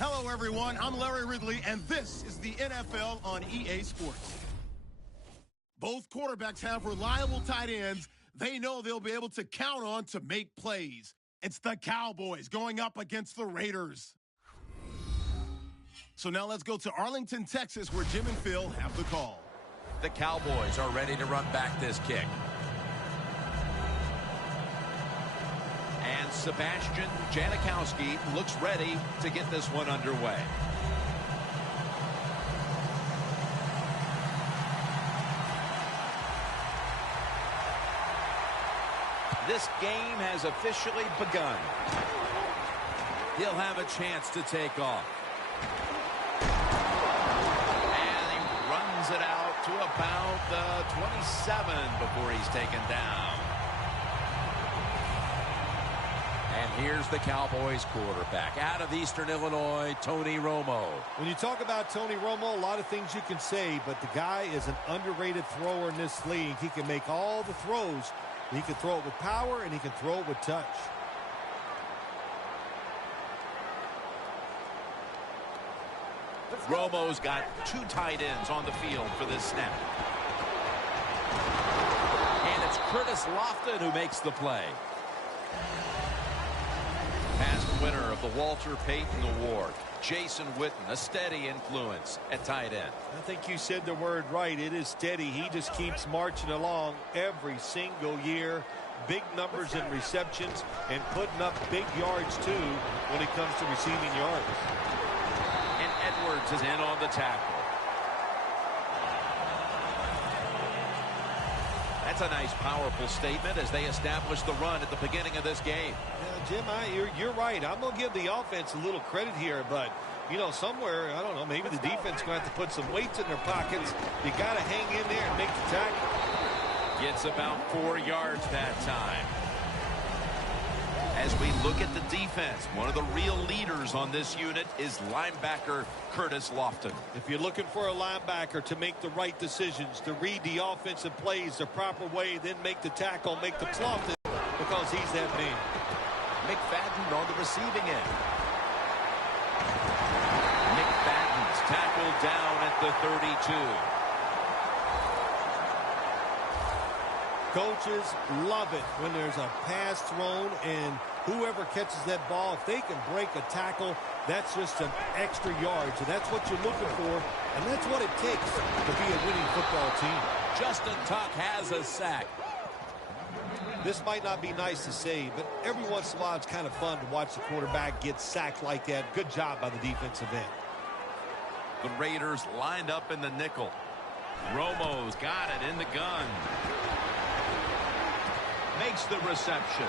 Hello, everyone. I'm Larry Ridley, and this is the NFL on EA Sports. Both quarterbacks have reliable tight ends they know they'll be able to count on to make plays. It's the Cowboys going up against the Raiders. So now let's go to Arlington, Texas, where Jim and Phil have the call. The Cowboys are ready to run back this kick. And Sebastian Janikowski looks ready to get this one underway. This game has officially begun. He'll have a chance to take off. And he runs it out to about the 27 before he's taken down. And here's the Cowboys quarterback out of Eastern Illinois, Tony Romo. When you talk about Tony Romo, a lot of things you can say, but the guy is an underrated thrower in this league. He can make all the throws. He can throw it with power, and he can throw it with touch. Romo's got two tight ends on the field for this snap. And it's Curtis Lofton who makes the play. Past winner of the Walter Payton Award, Jason Witten, a steady influence at tight end. I think you said the word right. It is steady. He just keeps marching along every single year. Big numbers in receptions and putting up big yards, too, when it comes to receiving yards. And Edwards is in on the tackle. That's a nice, powerful statement as they establish the run at the beginning of this game. Jim, you're right. I'm going to give the offense a little credit here, but, you know, somewhere, I don't know, maybe the defense is going to have to put some weights in their pockets. You got to hang in there and make the tackle. Gets about 4 yards that time. As we look at the defense, one of the real leaders on this unit is linebacker Curtis Lofton. If you're looking for a linebacker to make the right decisions, to read the offensive plays the proper way, then make the tackle, make the Lofton, because he's that man. McFadden on the receiving end. McFadden's tackled down at the 32. Coaches love it when there's a pass thrown, and whoever catches that ball, if they can break a tackle, that's just an extra yard. So that's what you're looking for, and that's what it takes to be a winning football team. Justin Tuck has a sack. This might not be nice to say, but every once in a while it's kind of fun to watch the quarterback get sacked like that. Good job by the defensive end. The Raiders lined up in the nickel. Romo's got it in the gun. Makes the reception.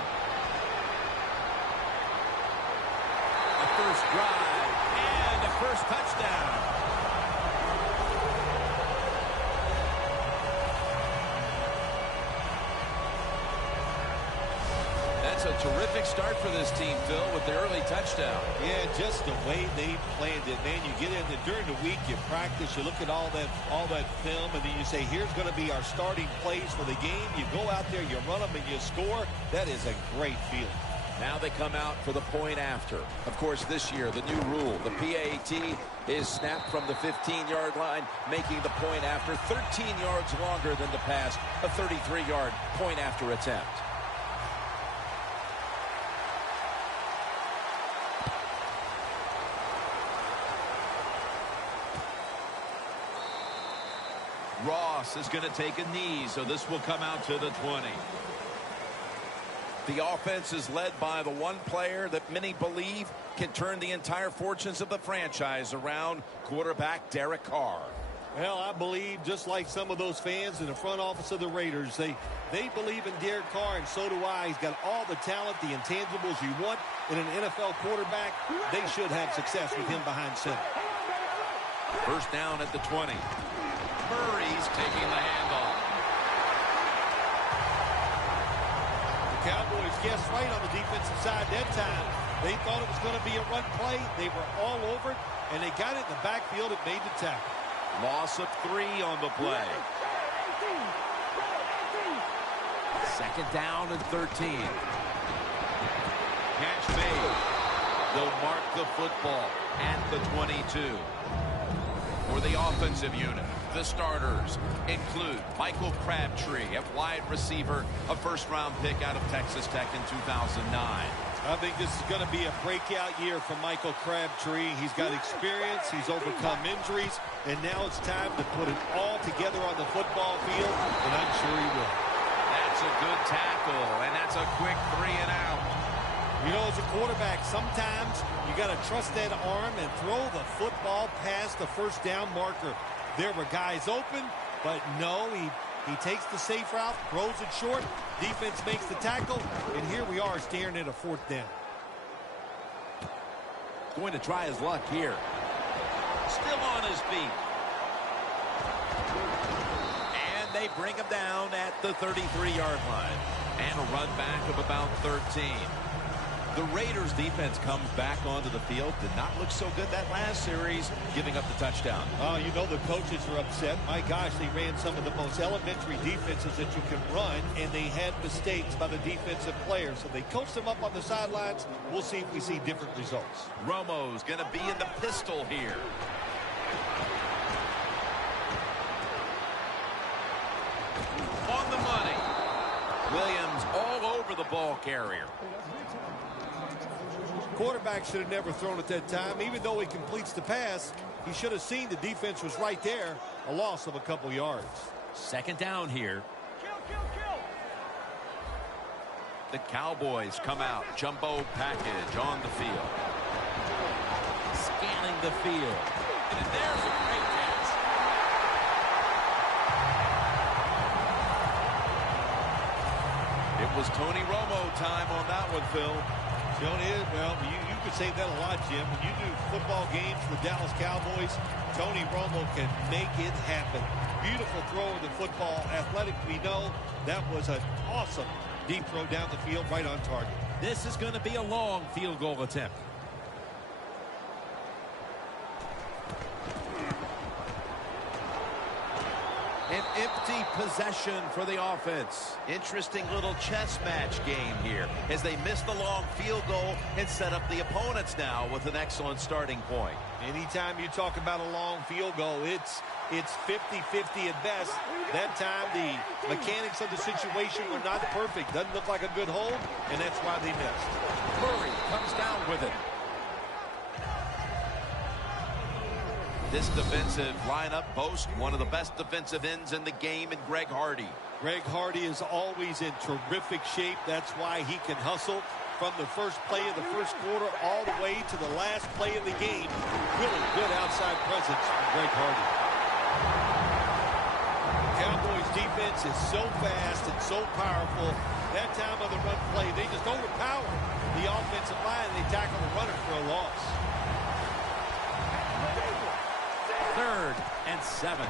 A first drive and a first touchdown. That's a terrific start for this team, Phil, with the early touchdown. Yeah, just the way they planned it, man. You get in there during the week, you practice, you look at all that film, and then you say, here's going to be our starting plays for the game. You go out there, you run them, and you score. That is a great feeling. Now they come out for the point after. Of course, this year, the new rule, the PAT, is snapped from the 15-yard line, making the point after 13 yards longer than the past, a 33-yard point after attempt. Ross is going to take a knee, so this will come out to the 20. The offense is led by the one player that many believe can turn the entire fortunes of the franchise around, quarterback Derek Carr. Well, I believe, just like some of those fans in the front office of the Raiders, they believe in Derek Carr, and so do I. He's got all the talent, the intangibles you want in an NFL quarterback. They should have success with him behind center. First down at the 20. Murray's taking the handoff. The Cowboys guessed right on the defensive side that time. They thought it was going to be a run play. They were all over it, and they got it in the backfield and made the tackle. Loss of 3 on the play. Second down and 13. Catch made. The They'll mark the football at the 22. For the offensive unit, the starters include Michael Crabtree at wide receiver, a first-round pick out of Texas Tech in 2009. I think this is going to be a breakout year for Michael Crabtree. He's got experience, he's overcome injuries, and now it's time to put it all together on the football field, and I'm sure he will. That's a good tackle, and that's a quick 3 and out. You know, as a quarterback, sometimes you got to trust that arm and throw the football past the first down marker. There were guys open, but no, he takes the safe route, throws it short, defense makes the tackle, and here we are staring at a 4th down. Going to try his luck here. Still on his feet. And they bring him down at the 33-yard line. And a run back of about 13. The Raiders defense comes back onto the field. Did not look so good that last series, giving up the touchdown. Oh, you know the coaches are upset. My gosh, they ran some of the most elementary defenses that you can run, and they had mistakes by the defensive players. So they coached them up on the sidelines. We'll see if we see different results. Romo's going to be in the pistol here. On the money. Williams all over the ball carrier. Quarterback should have never thrown at that time. Even though he completes the pass, he should have seen the defense was right there. A loss of a couple yards. 2nd down here. The Cowboys come out. Jumbo package on the field. Scanning the field. And there's a great catch. It was Tony Romo time on that one, Phil. Well, you could say that a lot, Jim. When you do football games for the Dallas Cowboys, Tony Romo can make it happen. Beautiful throw of the football. Athletic, we know that was an awesome deep throw down the field, right on target. This is going to be a long field goal attempt. An empty possession for the offense. Interesting little chess match game here as they miss the long field goal and set up the opponents now with an excellent starting point. Anytime you talk about a long field goal, it's 50-50 at best. That time, the mechanics of the situation were not perfect. Doesn't look like a good hold, and that's why they missed. Murray comes down with it. This defensive lineup boasts one of the best defensive ends in the game in Greg Hardy. Greg Hardy is always in terrific shape. That's why he can hustle from the first play of the first quarter all the way to the last play of the game. Really good outside presence from Greg Hardy. Cowboys defense is so fast and so powerful. That time of the run play, they just overpower the offensive line and they tackle the runner for a loss. 3rd and 7. The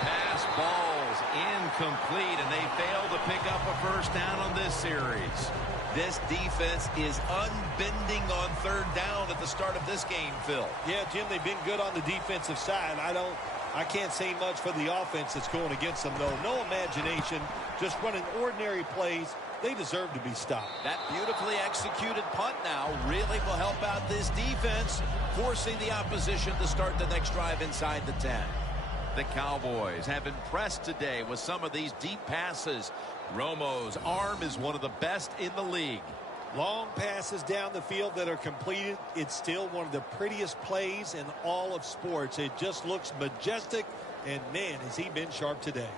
pass ball's incomplete, and they fail to pick up a first down on this series. This defense is unbending on 3rd down at the start of this game, Phil. Yeah, Jim, they've been good on the defensive side. I can't say much for the offense that's going against them, though. No imagination, just running ordinary plays. They deserve to be stopped. That beautifully executed punt now really will help out this defense, forcing the opposition to start the next drive inside the 10. The Cowboys have impressed today with some of these deep passes. Romo's arm is one of the best in the league. Long passes down the field that are completed. It's still one of the prettiest plays in all of sports. It just looks majestic, and man, has he been sharp today.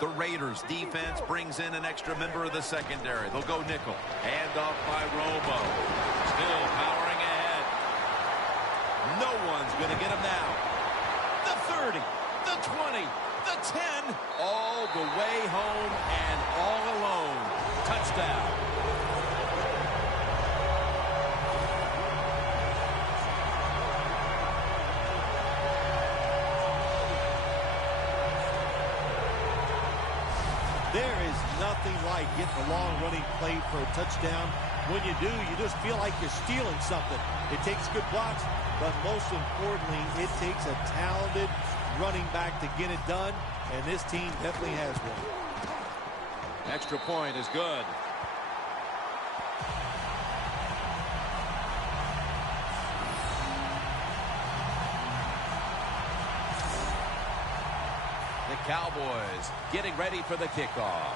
The Raiders defense brings in an extra member of the secondary. They'll go nickel. Hand off by Romo. Still powering ahead. No one's going to get him now. The 30, the 20, the 10. All the way home and all alone. Touchdown. There is nothing like getting a long running play for a touchdown When you do, you just feel like you're stealing something. It takes good blocks, but most importantly, it takes a talented running back to get it done, and this team definitely has one. Extra point is good. The Cowboys getting ready for the kickoff.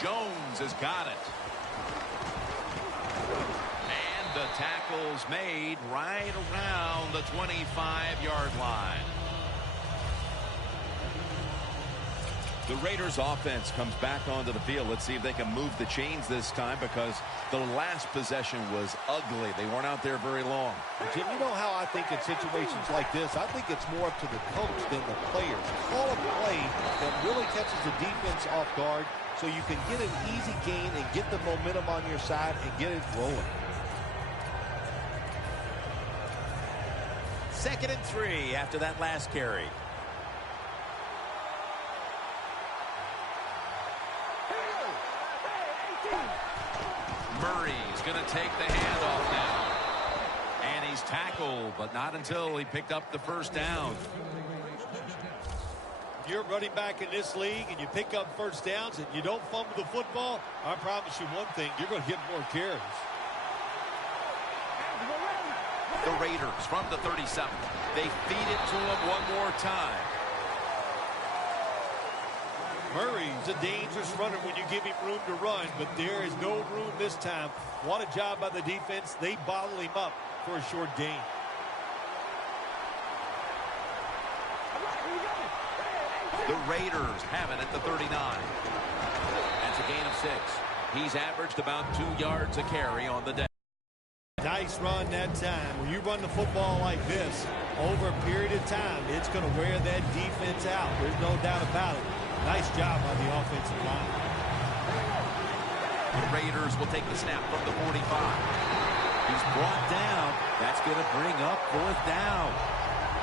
Jones has got it. And the tackle's made right around the 25-yard line. The Raiders offense comes back onto the field. Let's see if they can move the chains this time, because the last possession was ugly. They weren't out there very long. Jim, you know how I think in situations like this, I think it's more up to the coach than the players. Call a play that really catches the defense off guard so you can get an easy gain and get the momentum on your side and get it rolling. 2nd and 3 after that last carry. Murray's going to take the handoff now. And he's tackled, but not until he picked up the first down. You're running back in this league and you pick up first downs and you don't fumble the football, I promise you one thing, you're going to get more carries. The Raiders from the 37. They feed it to him one more time. Murray's a dangerous runner when you give him room to run, but there is no room this time. What a job by the defense. They bottle him up for a short gain. The Raiders have it at the 39. That's a gain of 6. He's averaged about 2 yards a carry on the day. Nice run that time. When you run the football like this, over a period of time, it's going to wear that defense out. There's no doubt about it. Nice job by the offensive line. The Raiders will take the snap from the 45. He's brought down. That's going to bring up 4th down.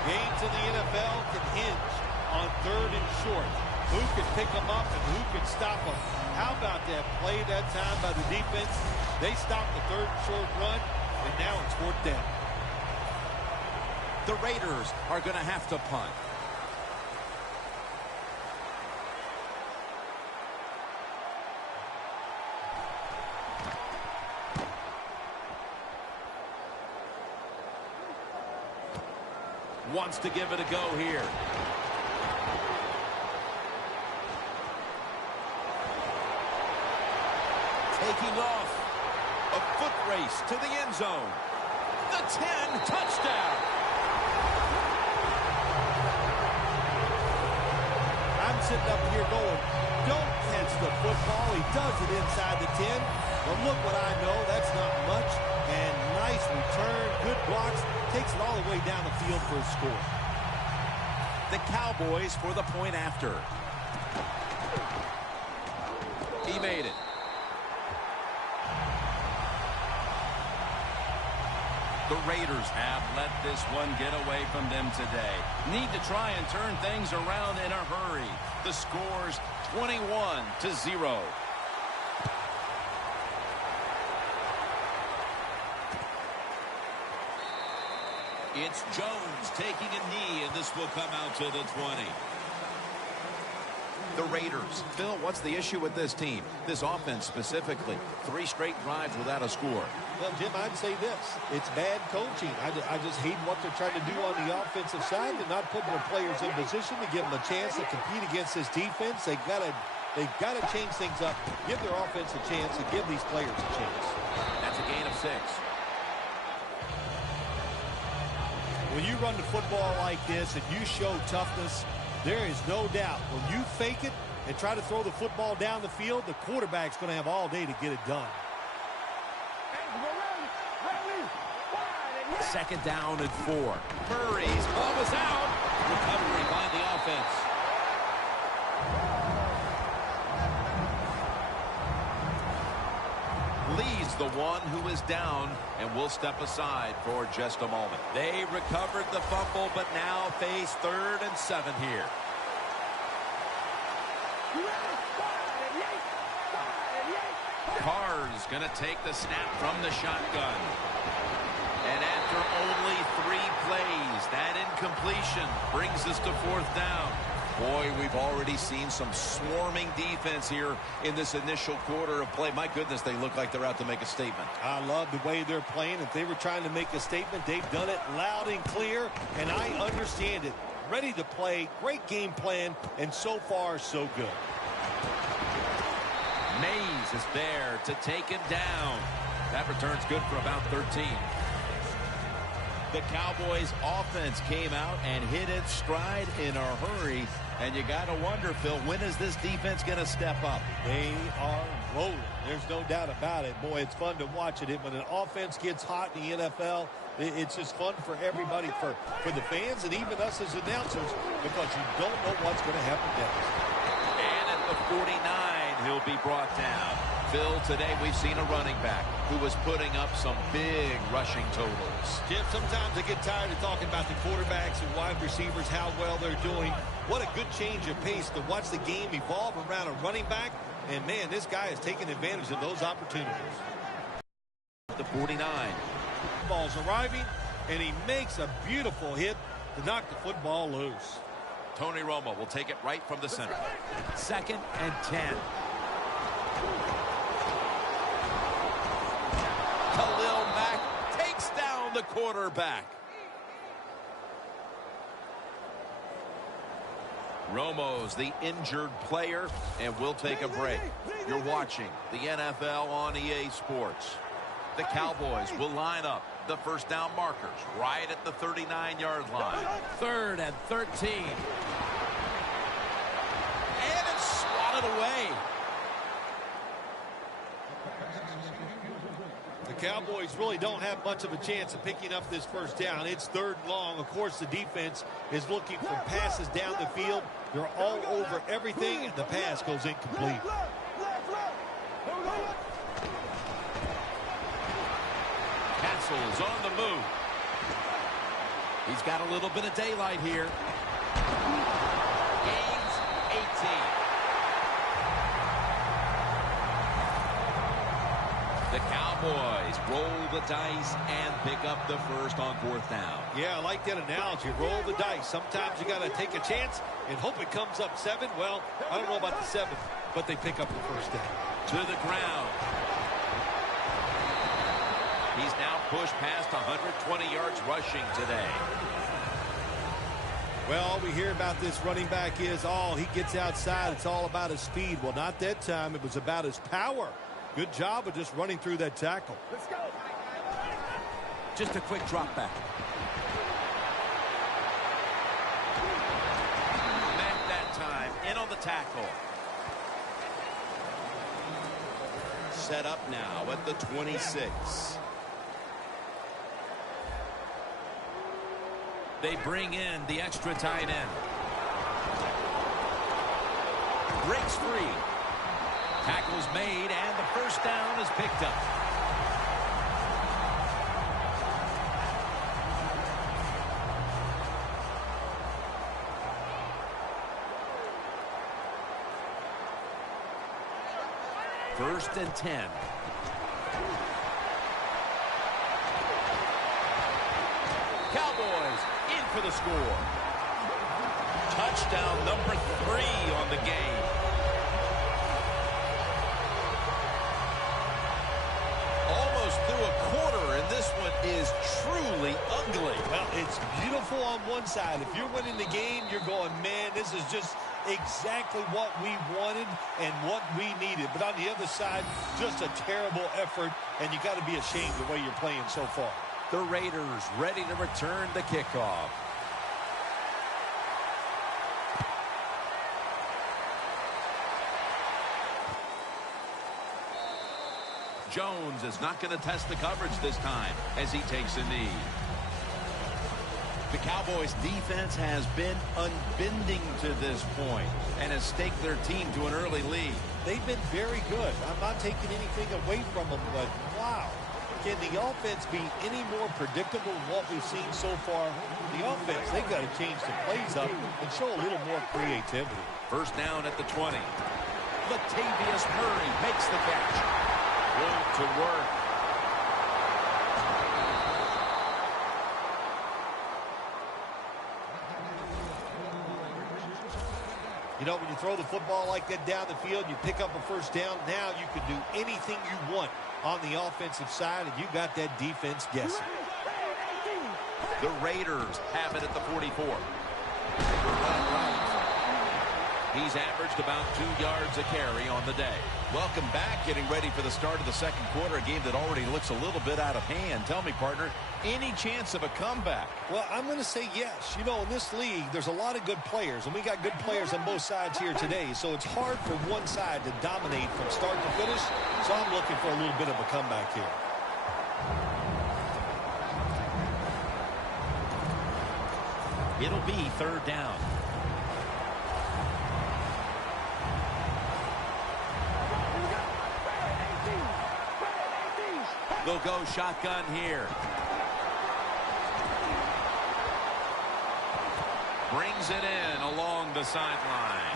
Games in the NFL can hinge on 3rd and short. Who can pick them up and who can stop them? How about that play that time by the defense? They stopped the 3rd and short run, and now it's 4th down. The Raiders are going to have to punt. Wants to give it a go here. Taking off. A foot race to the end zone. The 10, touchdown. I'm sitting up here going, don't catch the football. He does it inside the 10. But look what I know. That's not much. And nice return, good blocks. Takes it all the way down the field for a score. The Cowboys for the point after. He made it. The Raiders have let this one get away from them today. Need to try and turn things around in a hurry. The score's 21-0. It's Jones taking a knee, and this will come out to the 20. The Raiders. Phil, what's the issue with this team? This offense specifically. 3 straight drives without a score. Well, Jim, I'd say this. It's bad coaching. I just hate what they're trying to do on the offensive side. They're not putting their players in position to give them a chance to compete against this defense. They've got to change things up, give their offense a chance, and give these players a chance. That's a gain of 6. When you run the football like this and you show toughness, there is no doubt when you fake it and try to throw the football down the field, the quarterback's going to have all day to get it done. 2nd down and 4. Murray's ball was out. Recovery by the offense. Leads the one who is down, and will step aside for just a moment. They recovered the fumble, but now face 3rd and 7 here. Carr's going to take the snap from the shotgun. And after only 3 plays, that incompletion brings us to 4th down. Boy, we've already seen some swarming defense here in this initial quarter of play. My goodness, they look like they're out to make a statement. I love the way they're playing. If they were trying to make a statement, they've done it loud and clear, and I understand it. Ready to play, great game plan, and so far, so good. Mays is there to take him down. That return's good for about 13. The Cowboys offense came out and hit its stride in a hurry. And you got to wonder, Phil, when is this defense going to step up? They are rolling. There's no doubt about it. Boy, it's fun to watch it. When an offense gets hot in the NFL, it's just fun for everybody, for the fans and even us as announcers, because you don't know what's going to happen next. And at the 49, he'll be brought down. Phil, today we've seen a running back who was putting up some big rushing totals. Jim, sometimes I get tired of talking about the quarterbacks and wide receivers, how well they're doing. What a good change of pace to watch the game evolve around a running back. And, man, this guy is taking advantage of those opportunities. The 49. Ball's arriving, and he makes a beautiful hit to knock the football loose. Tony Romo will take it right from the center. 2nd and 10. Khalil Mack takes down the quarterback. Romo's the injured player, and we'll take a break. You're watching the NFL on EA Sports. The Cowboys will line up the first down markers right at the 39-yard line. 3rd and 13. And it's swatted away. The Cowboys really don't have much of a chance of picking up this first down. It's 3rd and long. Of course, the defense is looking for passes down the field. They're all over everything, and the pass goes incomplete. Castle's on the move. He's got a little bit of daylight here. Gains 18. The Cowboys roll the dice and pick up the first on 4th down. Yeah, I like that analogy. Roll the dice. Sometimes you got to take a chance and hope it comes up 7. Well, I don't know about the 7th, but they pick up the first down. To the ground. He's now pushed past 120 yards rushing today. Well, all we hear about this running back is, he gets outside. It's all about his speed. Well, not that time. It was about his power. Good job of just running through that tackle. Let's go. Just a quick drop back. Mack that time in on the tackle. Set up now at the 26. They bring in the extra tight end. Breaks free. Tackle's made, and the first down is picked up. First and 10. Cowboys in for the score. Touchdown number 3 on the game. Almost through a quarter, and this one is truly ugly. Well, it's beautiful on one side. If you're winning the game, you're going, man, this is just exactly what we wanted and what we needed. But on the other side, just a terrible effort, and you got to be ashamed the way you're playing so far. The Raiders ready to return the kickoff. Jones is not going to test the coverage this time as he takes a knee. The Cowboys defense has been unbending to this point and has staked their team to an early lead. They've been very good. I'm not taking anything away from them, but wow. Can the offense be any more predictable than what we've seen so far? The offense, they've got to change the plays up and show a little more creativity. First down at the 20. Latavius Murray makes the catch. room to work. You know, when you throw the football like that down the field, you pick up a first down. Now you can do anything you want on the offensive side, and you got that defense guessing. The Raiders have it at the 44. He's averaged about 2 yards a carry on the day. Welcome back, getting ready for the start of the second quarter, a game that already looks a little bit out of hand. Tell me, partner, any chance of a comeback? Well, I'm going to say yes. You know, in this league, there's a lot of good players, and we got good players on both sides here today, so it's hard for one side to dominate from start to finish, so I'm looking for a little bit of a comeback here. It'll be third down. They'll go shotgun here. Brings it in along the sideline.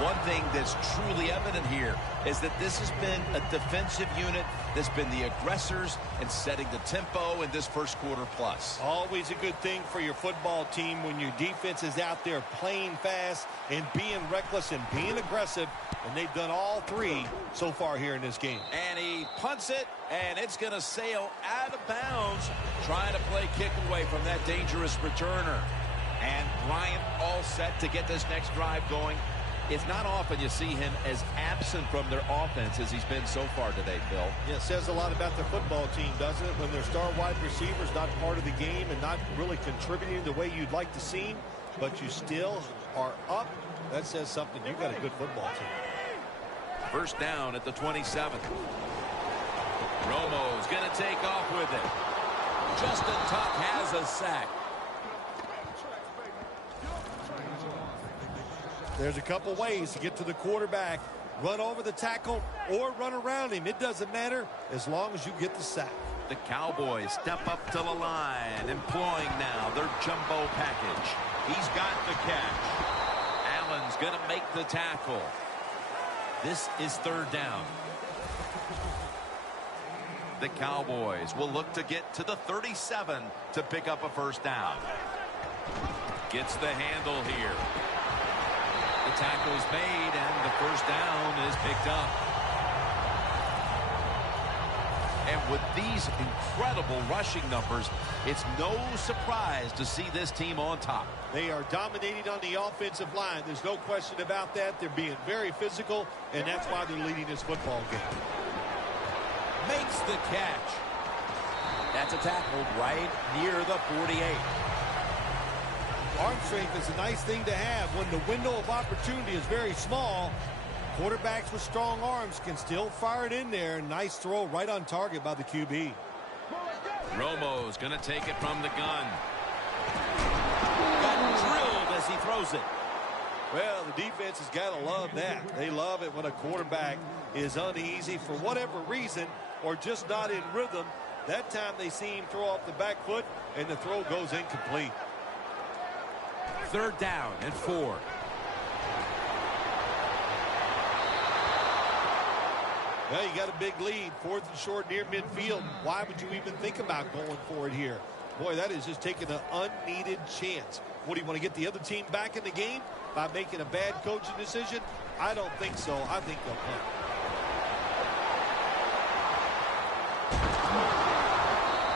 One thing that's truly evident here is that this has been a defensive unit that's been the aggressors and setting the tempo in this first quarter plus. Always a good thing for your football team when your defense is out there playing fast and being reckless and being aggressive, and they've done all three so far here in this game. And he punts it, and it's going to sail out of bounds, trying to play kick away from that dangerous returner. And Bryant all set to get this next drive going. It's not often you see him as absent from their offense as he's been so far today, Phil. Yeah, it says a lot about their football team, doesn't it? When their star wide receivers not part of the game and not really contributing the way you'd like to see him, but you still are up. That says something. You've got a good football team. First down at the 27. Romo's going to take off with it. Justin Tuck has a sack. There's a couple ways to get to the quarterback. Run over the tackle or run around him. It doesn't matter as long as you get the sack. The Cowboys step up to the line, employing now their jumbo package. He's got the catch. Allen's going to make the tackle. This is third down. The Cowboys will look to get to the 37 to pick up a first down. Gets the handle here. The tackle is made, and the first down is picked up. And with these incredible rushing numbers, it's no surprise to see this team on top. They are dominating on the offensive line. There's no question about that. They're being very physical, and that's why they're leading this football game. Makes the catch. That's a tackle right near the 48. Arm strength is a nice thing to have when the window of opportunity is very small. Quarterbacks with strong arms can still fire it in there. Nice throw right on target by the QB. Romo's going to take it from the gun. Got drilled as he throws it. Well, the defense has got to love that. They love it when a quarterback is uneasy for whatever reason or just not in rhythm. That time they see him throw off the back foot, and the throw goes incomplete. Third down and 4. Well, you got a big lead, 4th and short near midfield. Why would you even think about going for it here? Boy, that is just taking an unneeded chance. What, do you want to get the other team back in the game by making a bad coaching decision? I don't think so. I think they'll punt.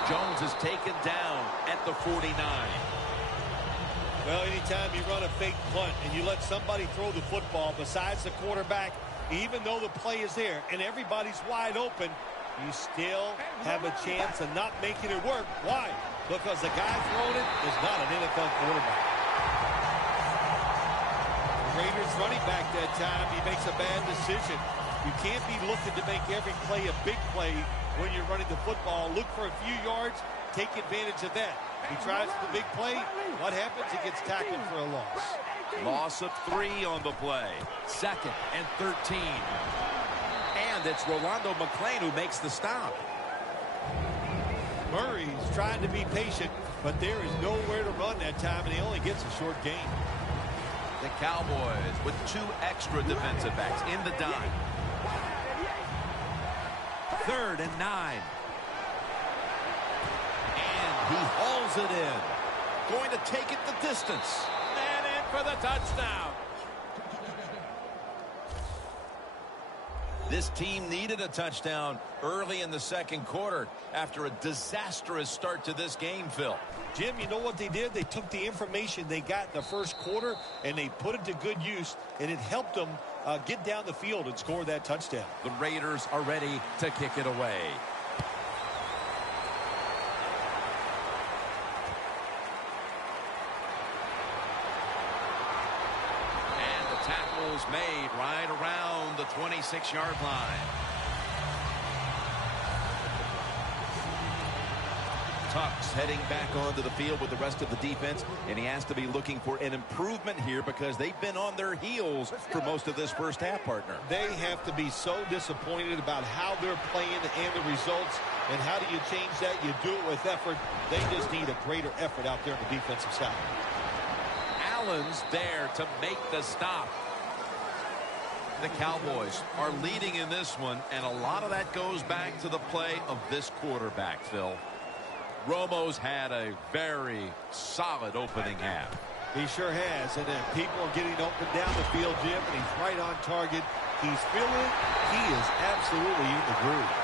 Jones is taken down at the 49. Well, anytime you run a fake punt and you let somebody throw the football besides the quarterback, even though the play is there and everybody's wide open, you still have a chance of not making it work. Why? Because the guy throwing it is not an NFL quarterback. The Raiders running back that time, he makes a bad decision. You can't be looking to make every play a big play when you're running the football. Look for a few yards, take advantage of that. He tries the big play. What happens? He gets tackled for a loss. Loss of 3 on the play. 2nd and 13. And it's Rolando McClain who makes the stop. Murray's trying to be patient, but there is nowhere to run that time, and he only gets a short gain. The Cowboys with 2 extra defensive backs in the dime. 3rd and 9. And he hauls it in. Going to take it the distance. And in for the touchdown. This team needed a touchdown early in the second quarter after a disastrous start to this game, Phil. Jim, you know what they did? They took the information they got in the first quarter and they put it to good use, and it helped them get down the field and score that touchdown. The Raiders are ready to kick it away. And the tackle is made right around the 26-yard line. Tuck's heading back onto the field with the rest of the defense, and he has to be looking for an improvement here because they've been on their heels for most of this first half, partner. They have to be so disappointed about how they're playing and the results. And how do you change that? You do it with effort. They just need a greater effort out there on the defensive side. Allen's there to make the stop. The Cowboys are leading in this one, and a lot of that goes back to the play of this quarterback, Phil. Romo's had a very solid opening half. He sure has, and then people are getting open down the field, Jim, and he's right on target. He's feeling it. He is absolutely in the groove.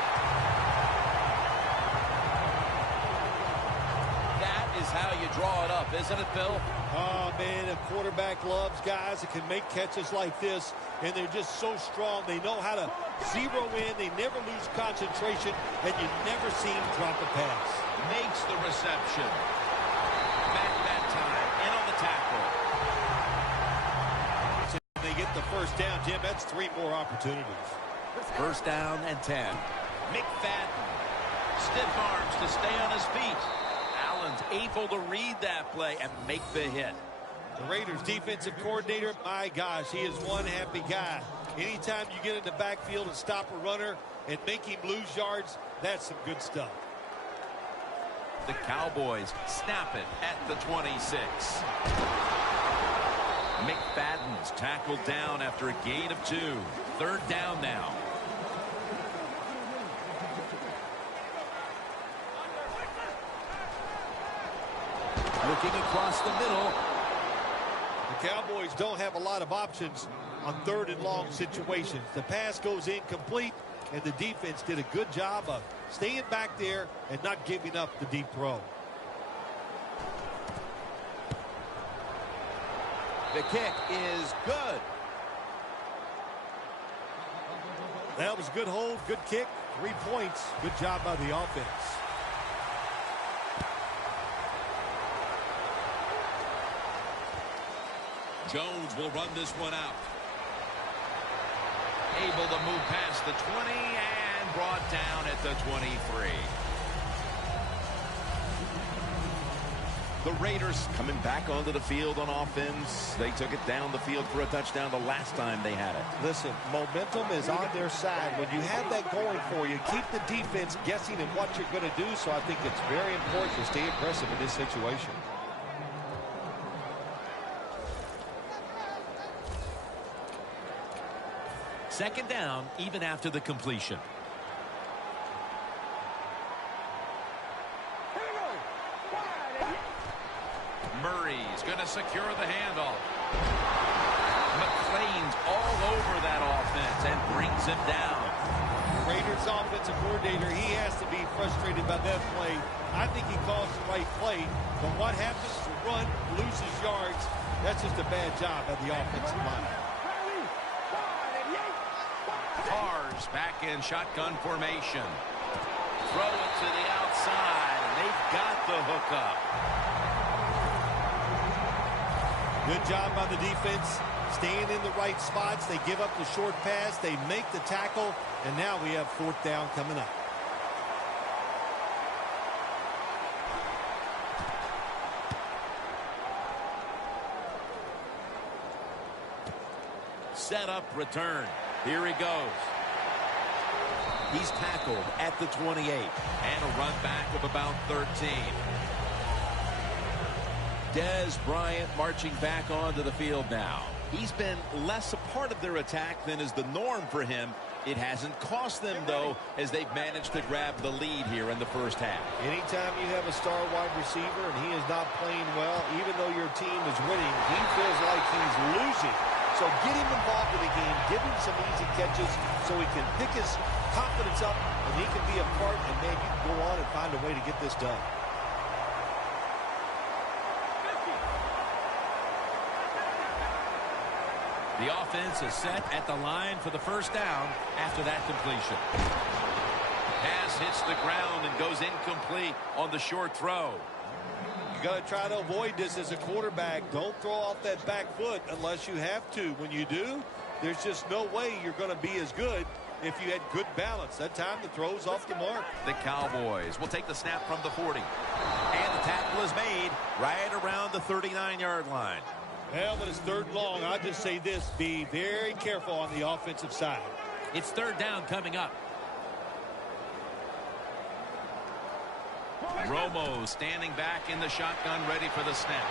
That is how you draw it up, isn't it, Phil? Oh, man, a quarterback loves guys that can make catches like this, and they're just so strong. They know how to zero in. They never lose concentration, and you never see him drop a pass. Makes the reception. Back that time. In on the tackle. They get the first down, Jim. That's 3 more opportunities. First down and 10. McFadden. Stiff arms to stay on his feet. Allen's able to read that play and make the hit. The Raiders defensive coordinator, my gosh, he is one happy guy. Anytime you get in the backfield and stop a runner and make him lose yards, that's some good stuff. The Cowboys snap it at the 26. McFadden's tackled down after a gain of 2. 3rd down now. Looking across the middle. The Cowboys don't have a lot of options on 3rd and long situations. The pass goes incomplete, and the defense did a good job of staying back there and not giving up the deep throw. The kick is good. That was a good hold, good kick, 3 points. Good job by the offense. Jones will run this one out. Able to move past the 20 and brought down at the 23. The Raiders coming back onto the field on offense. They took it down the field for a touchdown the last time they had it. Listen, momentum is on their side. When you have that going for you, keep the defense guessing at what you're going to do. So I think it's very important to stay aggressive in this situation. Second down, even after the completion. Murray's going to secure the handoff. McClain's all over that offense and brings him down. Raiders offensive coordinator, he has to be frustrated by that play. I think he calls the right play, but what happens to run, loses yards, that's just a bad job by the offensive line. Carr's back in shotgun formation. Throw it to the outside, and they've got the hookup. Good job by the defense, staying in the right spots. They give up the short pass, they make the tackle, and now we have 4th down coming up. Set up, return. Here he goes. He's tackled at the 28 and a run back of about 13. Dez Bryant marching back onto the field now. He's been less a part of their attack than is the norm for him It hasn't cost them, though, as they've managed to grab the lead here in the first half. Anytime you have a star wide receiver and he is not playing well, even though your team is winning, he feels like he's losing. So get him involved in the game, give him some easy catches so he can pick his confidence up and he can be a part, and man, you can go on and find a way to get this done. The offense is set at the line for the first down after that completion. Pass hits the ground and goes incomplete on the short throw. You got to try to avoid this as a quarterback. Don't throw off that back foot unless you have to. When you do, there's just no way you're going to be as good if you had good balance. That time the throw's off the mark. The Cowboys will take the snap from the 40. And the tackle is made right around the 39-yard line. Well, but it's third and long. I just say this, be very careful on the offensive side. It's third down coming up. Romo standing back in the shotgun, ready for the snap.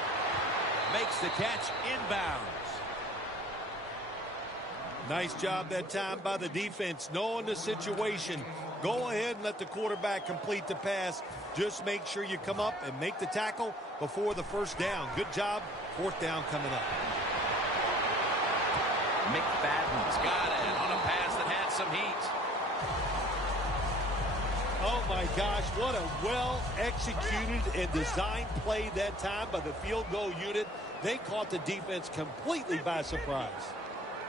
Makes the catch inbounds. Nice job that time by the defense, knowing the situation. Go ahead and let the quarterback complete the pass. Just make sure you come up and make the tackle before the first down. Good job. Fourth down coming up. McFadden's got it on a pass that had some heat. Oh, my gosh, what a well-executed and designed play that time by the field goal unit. They caught the defense completely by surprise.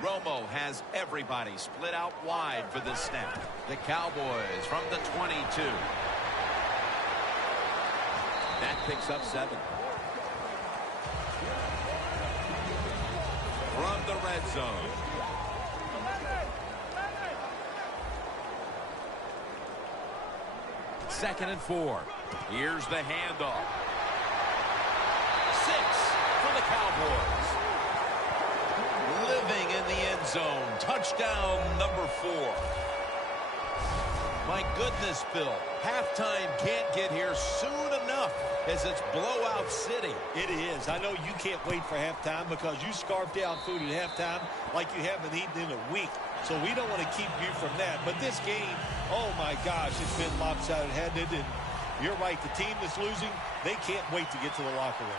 Romo has everybody split out wide for this snap. The Cowboys from the 22. That picks up 7. From the red zone. Second and 4. Here's the handoff. 6 for the Cowboys. Living in the end zone. Touchdown number 4. My goodness, Phil. Halftime can't get here soon enough as it's blowout city. It is. I know you can't wait for halftime because you scarf down food at halftime like you haven't eaten in a week. So we don't want to keep you from that. But this game, oh my gosh, it's been lopsided, hasn't it? And you're right, the team that's losing, they can't wait to get to the locker room.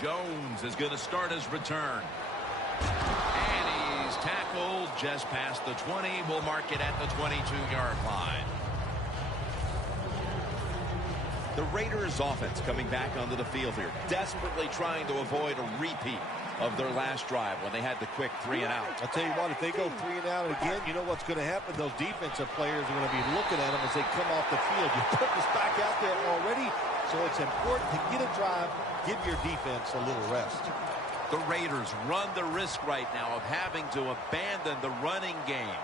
Jones is going to start his return. And he's tackled just past the 20. We'll mark it at the 22-yard line. The Raiders offense coming back onto the field here, desperately trying to avoid a repeat of their last drive when they had the quick 3 and out. I'll tell you what, if they go 3 and out again, you know what's going to happen? Those defensive players are going to be looking at them as they come off the field. You put this back out there already, so it's important to get a drive, give your defense a little rest. The Raiders run the risk right now of having to abandon the running game.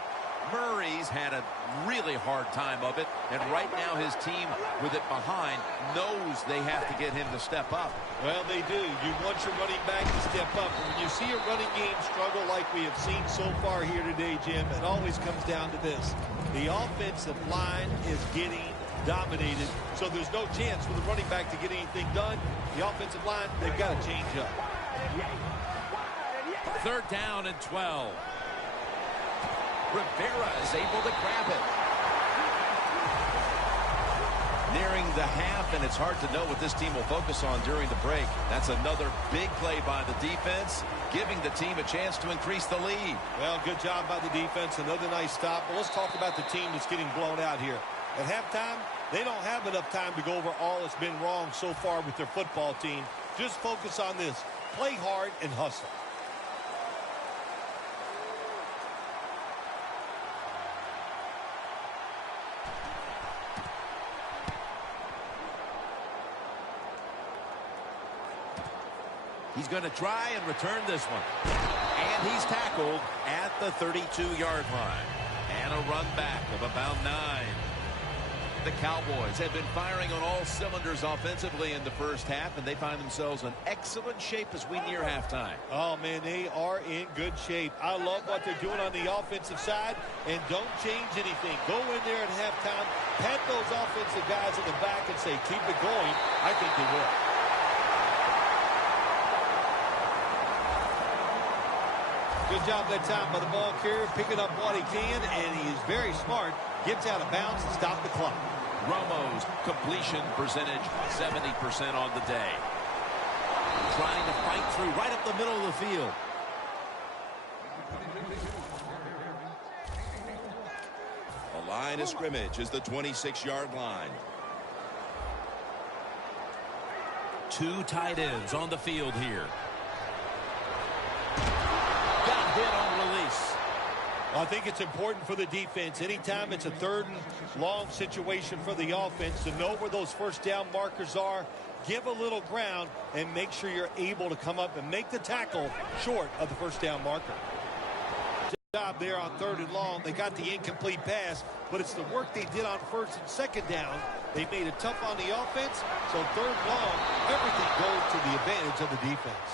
Murray's had a really hard time of it, and right now his team with it behind knows they have to get him to step up. Well, they do. You want your running back to step up. And when you see a running game struggle like we have seen so far here today, Jim, it always comes down to this. The offensive line is getting dominated, so there's no chance for the running back to get anything done. The offensive line, they've got to change up. Third down and 12. Rivera is able to grab it. Nearing the half, and it's hard to know what this team will focus on during the break. That's another big play by the defense, giving the team a chance to increase the lead. Well, good job by the defense. Another nice stop. But let's talk about the team that's getting blown out here. At halftime, they don't have enough time to go over all that's been wrong so far with their football team. Just focus on this. Play hard and hustle. He's going to try and return this one. And he's tackled at the 32-yard line. And a run back of about 9. The Cowboys have been firing on all cylinders offensively in the first half, and they find themselves in excellent shape as we near halftime. Oh, man, they are in good shape. I love what they're doing on the offensive side, and don't change anything. Go in there at halftime, pat those offensive guys in the back and say, keep it going. I think they will. Good job that time by the ball carrier, picking up what he can, and he is very smart. Gets out of bounds and stops the clock. Romo's completion percentage, 70% on the day. Trying to fight through right up the middle of the field. The line of scrimmage is the 26-yard line. Two tight ends on the field here. Got hit on release. Well, I think it's important for the defense. Anytime it's a third and long situation for the offense, to know where those first down markers are, give a little ground, and make sure you're able to come up and make the tackle short of the first down marker. Good job there on third and long. They got the incomplete pass, but it's the work they did on first and second down. They made it tough on the offense, so third and long, everything goes to the advantage of the defense.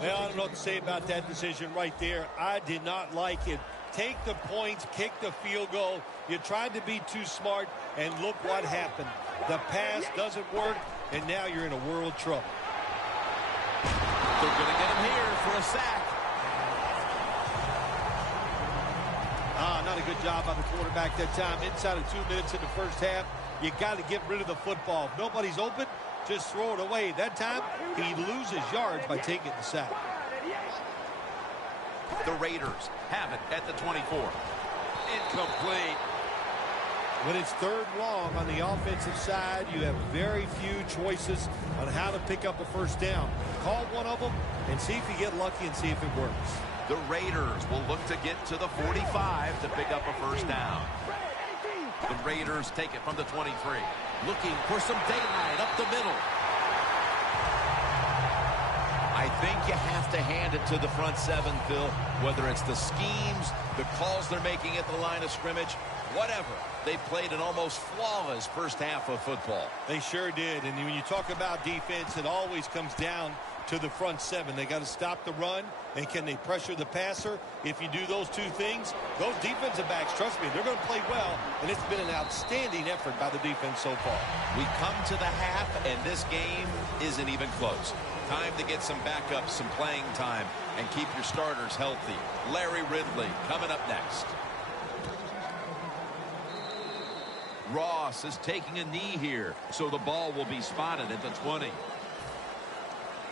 Well, I don't know what to say about that decision right there. I did not like it. Take the points, kick the field goal. You tried to be too smart, and look what happened. The pass doesn't work, and now you're in a world of trouble. They're going to get him here for a sack. Not a good job by the quarterback that time. Inside of 2 minutes in the first half, you got to get rid of the football. If nobody's open, just throw it away. That time, he loses yards by taking the sack. The Raiders have it at the 24. Incomplete. When it's third and long on the offensive side, you have very few choices on how to pick up a first down. Call one of them and see if you get lucky and see if it works. The Raiders will look to get to the 45 to pick up a first down. The Raiders take it from the 23. Looking for some daylight up the middle. I think you have to hand it to the front seven, Phil. Whether it's the schemes, the calls they're making at the line of scrimmage, whatever. They played an almost flawless first half of football. They sure did. And when you talk about defense, it always comes down to the front seven. They got to stop the run, and can they pressure the passer? If you do those two things, those defensive backs, trust me, they're going to play well, and it's been an outstanding effort by the defense so far. We come to the half, and this game isn't even close. Time to get some backups, some playing time, and keep your starters healthy. Larry Ridley coming up next. Ross is taking a knee here, so the ball will be spotted at the 20.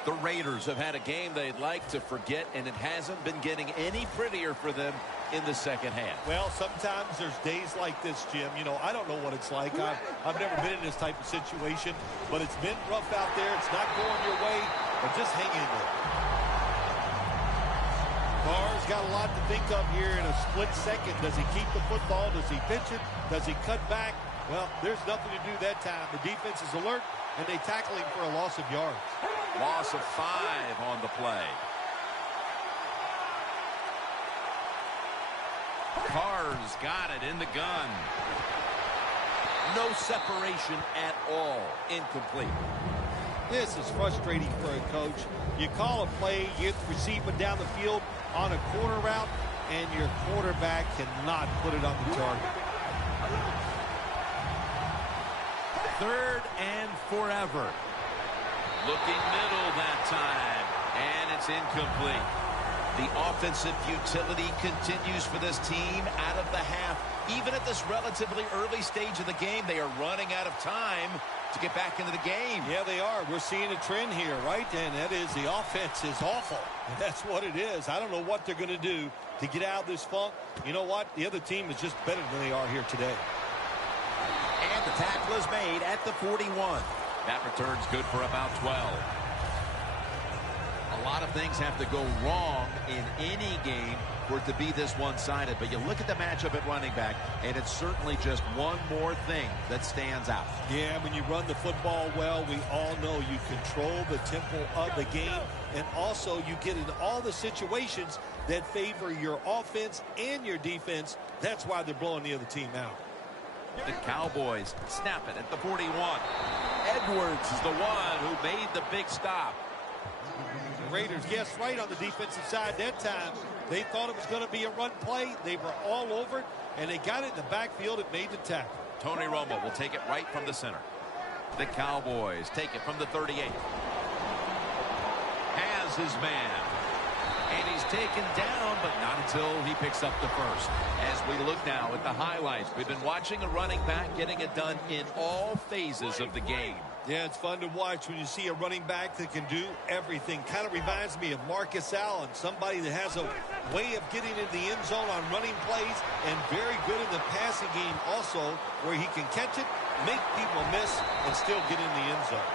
The Raiders have had a game they'd like to forget, and it hasn't been getting any prettier for them in the second half. Well, sometimes there's days like this, Jim. You know, I don't know what it's like. I've never been in this type of situation, but it's been rough out there. It's not going your way, but just hang in there. Carr's got a lot to think of here in a split second. Does he keep the football? Does he pitch it? Does he cut back? Well, there's nothing to do that time. The defense is alert, and they tackle him for a loss of yards. Loss of 5 on the play. Carr's got it in the gun. No separation at all. Incomplete. This is frustrating for a coach. You call a play, you receive it down the field on a corner route, and your quarterback cannot put it on the target. Third and forever. Looking middle that time, and it's incomplete. The offensive utility continues for this team out of the half. Even at this relatively early stage of the game, they are running out of time to get back into the game. Yeah, they are. We're seeing a trend here, right? And that is the offense is awful. That's what it is. I don't know what they're going to do to get out of this funk. You know what? The other team is just better than they are here today. And the tackle is made at the 41. That return's good for about 12. A lot of things have to go wrong in any game for it to be this one-sided. But you look at the matchup at running back, and it's certainly just one more thing that stands out. Yeah, when you run the football well, we all know you control the tempo of the game, and also you get in all the situations that favor your offense and your defense. That's why they're blowing the other team out. The Cowboys snap it at the 41. Edwards is the one who made the big stop. The Raiders guessed right on the defensive side that time. They thought it was going to be a run play. They were all over it, and they got it in the backfield. It made the tackle. Tony Romo will take it right from the center. The Cowboys take it from the 38. Has his man. And he's taken down, but not until he picks up the first. As we look now at the highlights, we've been watching a running back getting it done in all phases of the game. Yeah, it's fun to watch when you see a running back that can do everything. Kind of reminds me of Marcus Allen, somebody that has a way of getting into the end zone on running plays and very good in the passing game also, where he can catch it, make people miss, and still get in the end zone.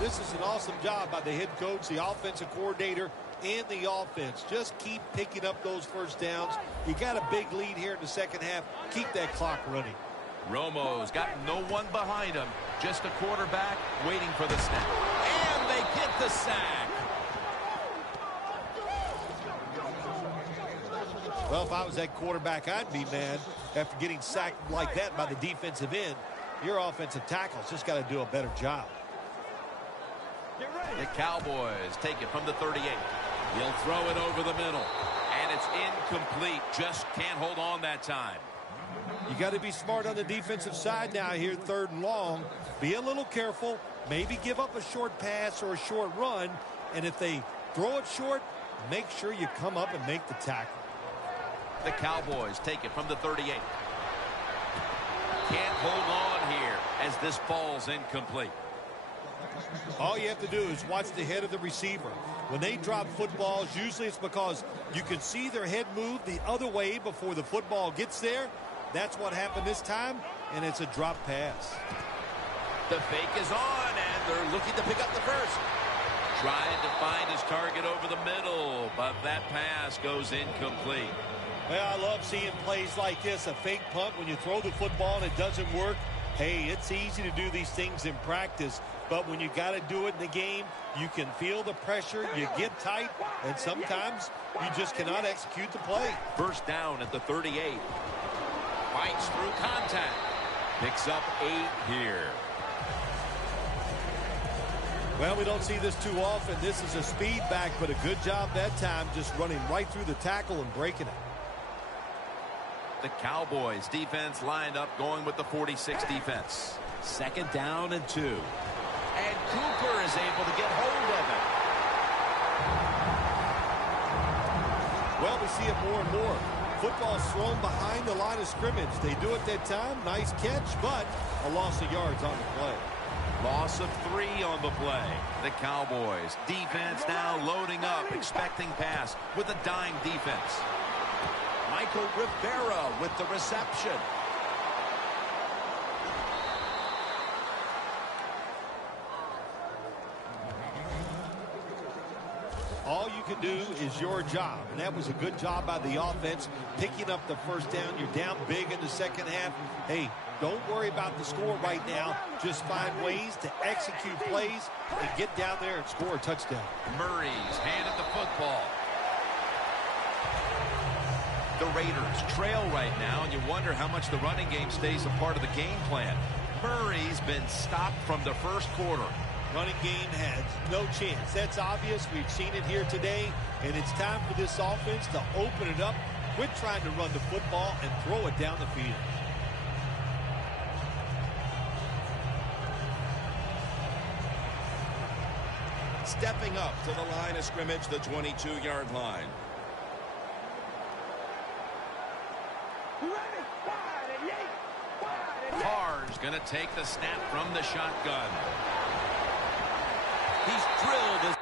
This is an awesome job by the head coach, the offensive coordinator, and the offense. Just keep picking up those first downs. You got a big lead here in the second half. Keep that clock running. Romo's got no one behind him. Just a quarterback waiting for the snap. And they get the sack. Well, if I was that quarterback, I'd be mad after getting sacked like that by the defensive end. Your offensive tackle's just got to do a better job. The Cowboys take it from the 38. He'll throw it over the middle. And it's incomplete. Just can't hold on that time. You got to be smart on the defensive side now here, 3rd and long. Be a little careful. Maybe give up a short pass or a short run. And if they throw it short, make sure you come up and make the tackle. The Cowboys take it from the 38. Can't hold on here as this falls incomplete. All you have to do is watch the head of the receiver. When they drop footballs, usually it's because you can see their head move the other way before the football gets there. That's what happened this time, and it's a drop pass. The fake is on, and they're looking to pick up the first. Trying to find his target over the middle, but that pass goes incomplete. Well, I love seeing plays like this, a fake punt when you throw the football and it doesn't work. Hey, it's easy to do these things in practice, but when you got to do it in the game, you can feel the pressure, you get tight, and sometimes you just cannot execute the play. First down at the 38. Fights through contact. Picks up 8 here. Well, we don't see this too often. This is a speed back, but a good job that time just running right through the tackle and breaking it. The Cowboys defense lined up going with the 46 defense. 2nd down and 2. And Cooper is able to get hold of it. Well, we see it more and more. Football's thrown behind the line of scrimmage. They do it that time. Nice catch, but a loss of yards on the play. Loss of 3 on the play. The Cowboys defense now loading up, expecting pass with a dime defense. Michael Rivera with the reception. All you can do is your job, and that was a good job by the offense, picking up the first down. You're down big in the second half. Hey, don't worry about the score right now. Just find ways to execute plays and get down there and score a touchdown. Murray's handed the football. The Raiders trail right now, and you wonder how much the running game stays a part of the game plan. Murray's been stopped from the first quarter. Running game has no chance. That's obvious. We've seen it here today, and it's time for this offense to open it up, quit trying to run the football, and throw it down the field. Stepping up to the line of scrimmage, the 22-yard line. Carr's going to take the snap from the shotgun. He's drilled his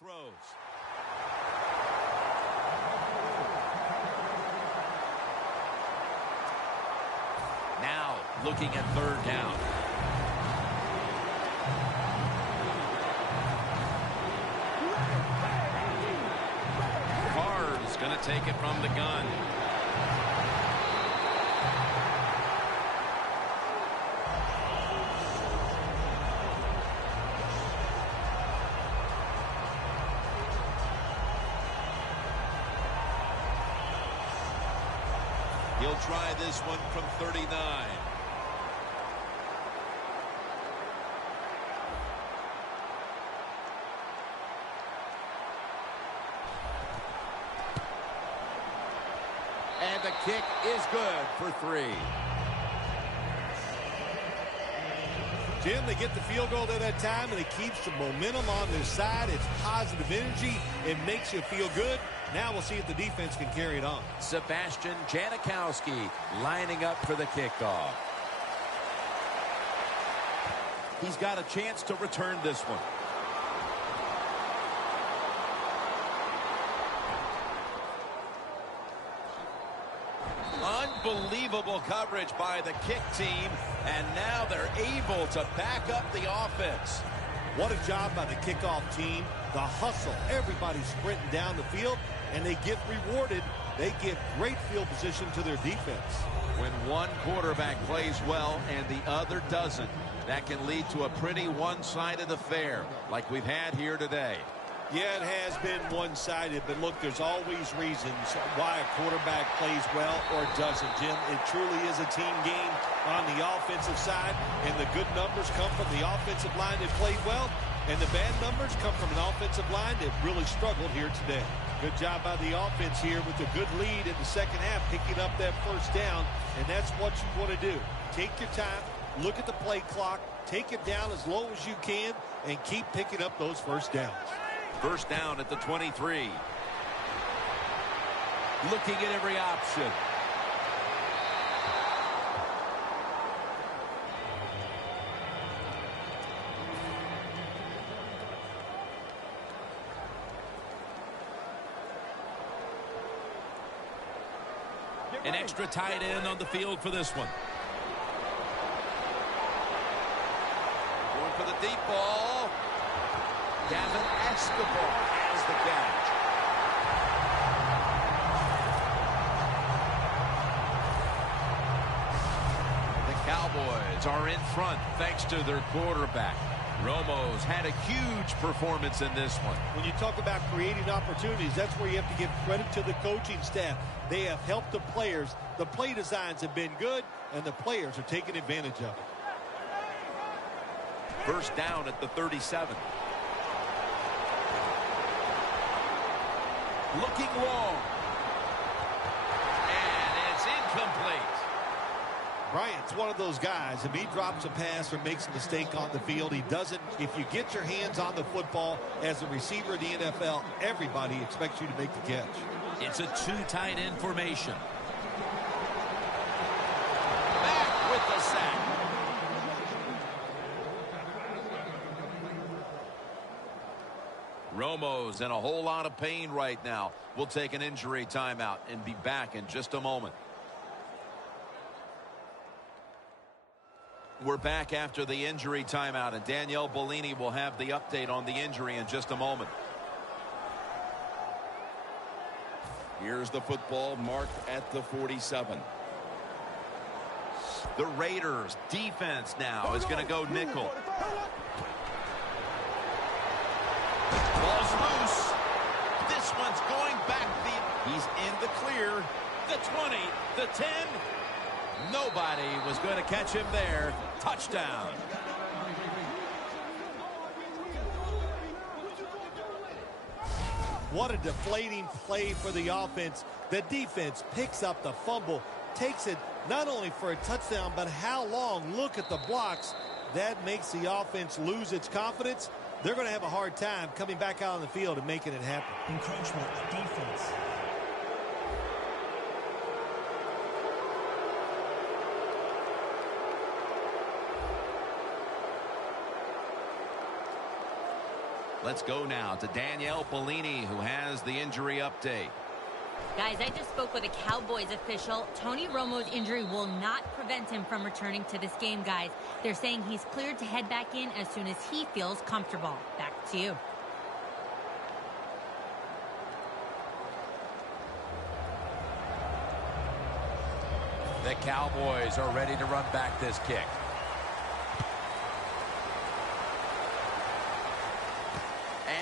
throws. Now looking at third down. Carr's going to take it from the gun. He'll try this one from 39. And the kick is good for 3. Jim, they get the field goal at that time, and it keeps the momentum on their side. It's positive energy. It makes you feel good. Now we'll see if the defense can carry it on. Sebastian Janikowski lining up for the kickoff. He's got a chance to return this one. Unbelievable coverage by the kick team, and now they're able to back up the offense. What a job by the kickoff team. The hustle. Everybody's sprinting down the field, and they get rewarded. They give great field position to their defense. When one quarterback plays well and the other doesn't, that can lead to a pretty one-sided affair like we've had here today. Yeah, it has been one-sided, but look, there's always reasons why a quarterback plays well or doesn't, Jim. It truly is a team game on the offensive side, and the good numbers come from the offensive line that played well, and the bad numbers come from an offensive line that really struggled here today. Good job by the offense here with a good lead in the second half, picking up that first down, and that's what you want to do. Take your time, look at the play clock, take it down as low as you can, and keep picking up those first downs. First down at the 23. Looking at every option. An extra tight end on the field for this one. Going for the deep ball. Gavin Escobar has the catch. The Cowboys are in front thanks to their quarterback. Romo's had a huge performance in this one. When you talk about creating opportunities, that's where you have to give credit to the coaching staff. They have helped the players. The play designs have been good, and the players are taking advantage of it. First down at the 37. Looking long. And it's incomplete. Bryant's one of those guys. If he drops a pass or makes a mistake on the field, he doesn't. If you get your hands on the football as a receiver in the NFL, everybody expects you to make the catch. It's a 2 tight end formation. Back with the sack. Romo's in a whole lot of pain right now. We'll take an injury timeout and be back in just a moment. We're back after the injury timeout, and Danielle Bellini will have the update on the injury in just a moment. Here's the football marked at the 47. The Raiders defense now is going to go nickel. Ball's loose. This one's going back. He's in the clear. The 20, the 10. Nobody was going to catch him there. Touchdown. What a deflating play for the offense. The defense picks up the fumble, takes it not only for a touchdown, but how long? Look at the blocks. That makes the offense lose its confidence. They're going to have a hard time coming back out on the field and making it happen. Encroachment defense. Let's go now to Danielle Bellini, who has the injury update. Guys, I just spoke with a Cowboys official. Tony Romo's injury will not prevent him from returning to this game, guys. They're saying he's cleared to head back in as soon as he feels comfortable. Back to you. The Cowboys are ready to run back this kick.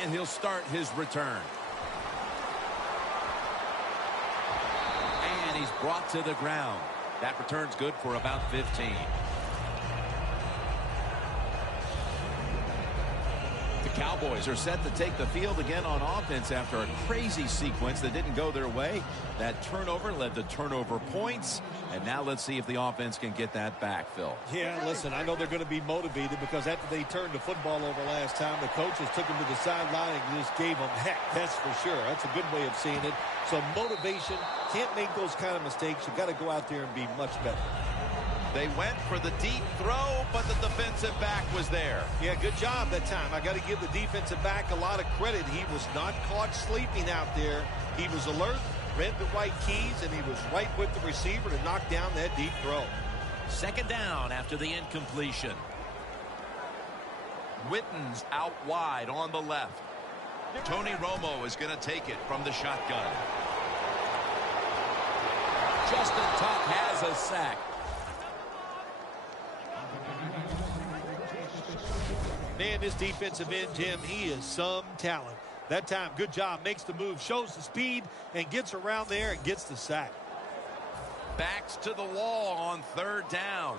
And he'll start his return. And he's brought to the ground. That return's good for about 15. The Cowboys are set to take the field again on offense after a crazy sequence that didn't go their way. That turnover led to turnover points. And now let's see if the offense can get that back, Phil. Yeah, listen, I know they're going to be motivated because after they turned the football over last time, the coaches took them to the sideline and just gave them heck. That's for sure. That's a good way of seeing it. So motivation, can't make those kind of mistakes. You've got to go out there and be much better. They went for the deep throw, but the defensive back was there. Yeah, good job that time. I got to give the defensive back a lot of credit. He was not caught sleeping out there. He was alert, read the right keys, and he was right with the receiver to knock down that deep throw. Second down after the incompletion. Witten's out wide on the left. Tony Romo is going to take it from the shotgun. Justin Tuck has a sack. Man, this defensive end, Jim, he is some talent. That time, good job, makes the move, shows the speed, and gets around there and gets the sack. Backs to the wall on third down.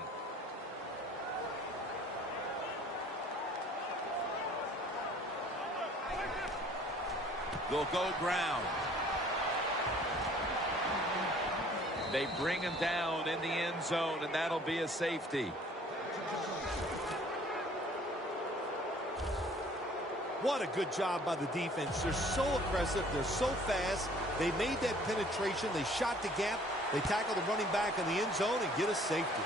They'll go ground. They bring him down in the end zone, and that'll be a safety. What a good job by the defense. They're so aggressive. They're so fast. They made that penetration. They shot the gap. They tackled the running back in the end zone and get a safety.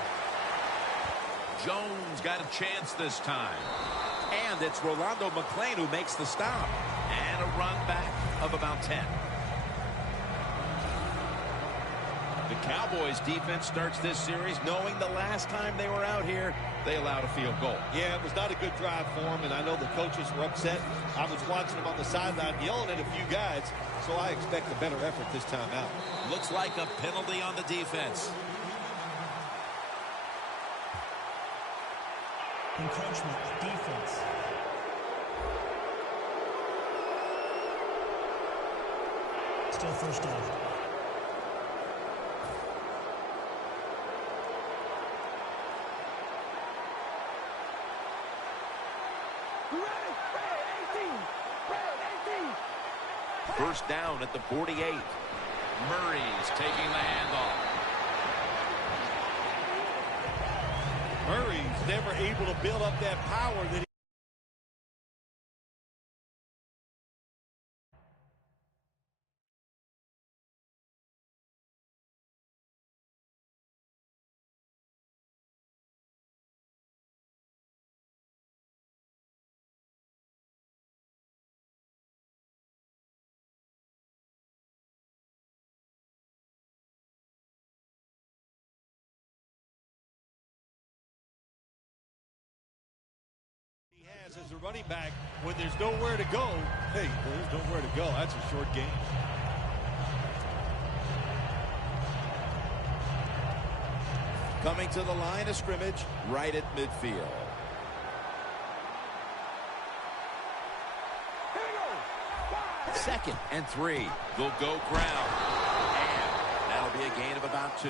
Jones got a chance this time. And it's Rolando McClain who makes the stop. And a run back of about 10. The Cowboys defense starts this series knowing the last time they were out here, they allowed a field goal. Yeah, it was not a good drive for them, and I know the coaches were upset. I was watching them on the sideline yelling at a few guys, so I expect a better effort this time out. Looks like a penalty on the defense. Encroachment, defense. Still first down. First down at the 48. Murray's taking the handoff. Murray's never able to build up that power that as a running back. When there's nowhere to go, hey, there's nowhere to go. That's a short game. Coming to the line of scrimmage right at midfield. Second and 3. They'll go ground. And that'll be a gain of about 2.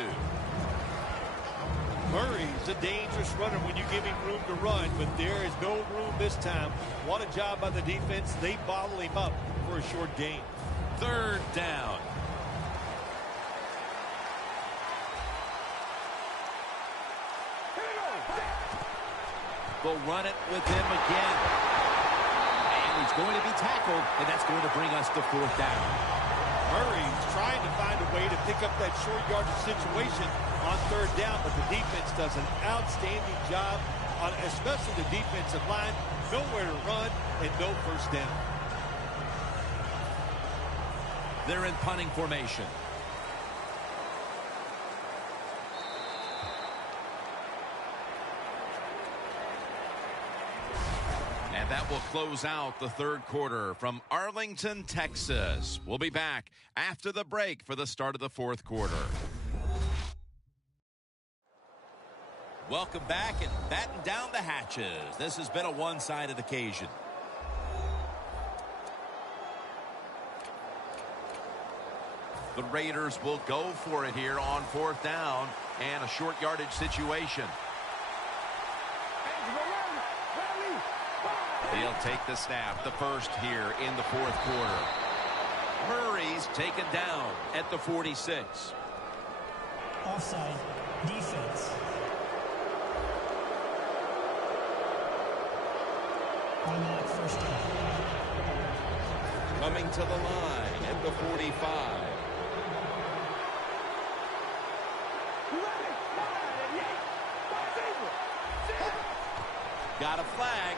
Murray's a dangerous runner when you give him room to run, but there is no room this time. What a job by the defense. They bottle him up for a short gain. Third down. They'll run it with him again. And he's going to be tackled, and that's going to bring us to fourth down. Murray's trying to find a way to pick up that short yardage situation on third down, but the defense does an outstanding job especially the defensive line. Nowhere to run and no first down. They're in punting formation. And that will close out the third quarter from Arlington, Texas. We'll be back after the break for the start of the fourth quarter. Welcome back and batten down the hatches. This has been a one-sided occasion. The Raiders will go for it here on fourth down and a short yardage situation. He'll take the snap, the first here in the fourth quarter. Murray's taken down at the 46. Offside. Defense. Automatic first down. Coming to the line at the 45. Got a flag.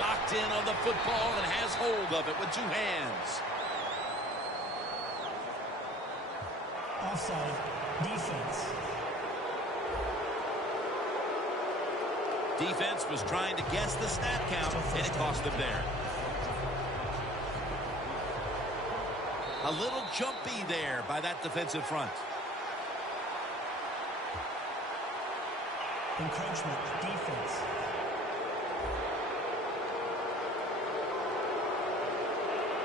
Locked in on the football and has hold of it with two hands. Offside. Defense. Defense was trying to guess the snap count, and it cost them there. A little jumpy there by that defensive front. Encroachment. Defense.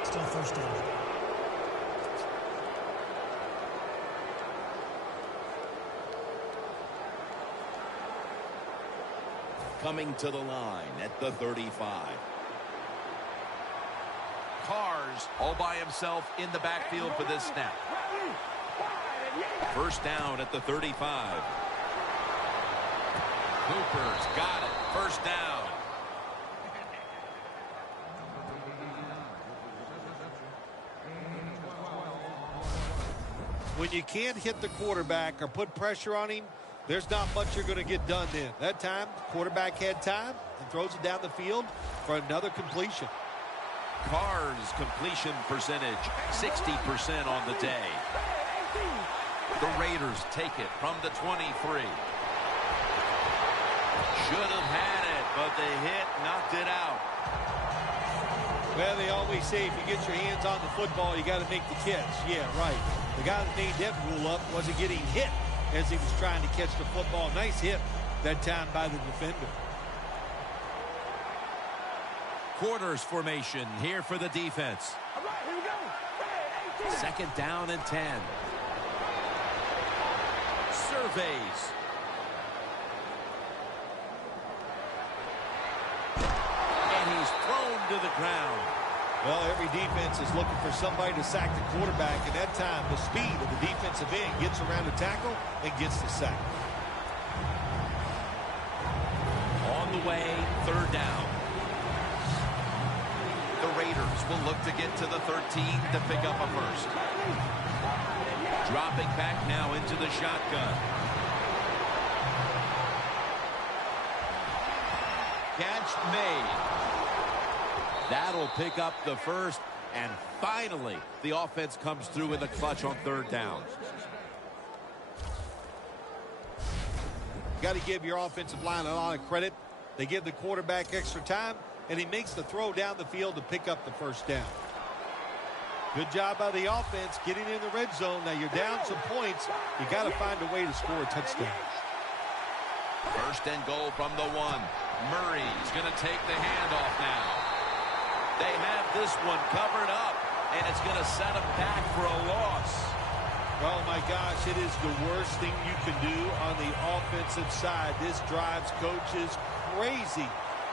Still first down. Coming to the line at the 35. Cars all by himself in the backfield for this snap. First down at the 35. Cooper's got it. First down. When you can't hit the quarterback or put pressure on him, there's not much you're going to get done then. That time, the quarterback had time and throws it down the field for another completion. Carr's completion percentage, 60% on the day. The Raiders take it from the 23. Should have had it, but the hit knocked it out. Well, they always say if you get your hands on the football, you got to make the catch. Yeah, right. The guy that made that rule up wasn't getting hit as he was trying to catch the football. Nice hit that time by the defender. Quarters formation here for the defense. All right, here we go. Hey, 18. Second down and 10. Surveys. And he's thrown to the ground. Well, every defense is looking for somebody to sack the quarterback, and that time the speed of the defensive end gets around the tackle and gets the sack. On the way, third down. The Raiders will look to get to the 13 to pick up a first. Dropping back now into the shotgun. Catch made. That'll pick up the first, and finally, the offense comes through in the clutch on third down. Got to give your offensive line a lot of credit. They give the quarterback extra time, and he makes the throw down the field to pick up the first down. Good job by the offense getting in the red zone. Now you're down some points. You got to find a way to score a touchdown. First and goal from the 1. Murray's going to take the handoff now. They have this one covered up, and it's going to set them back for a loss. Oh, my gosh, it is the worst thing you can do on the offensive side. This drives coaches crazy.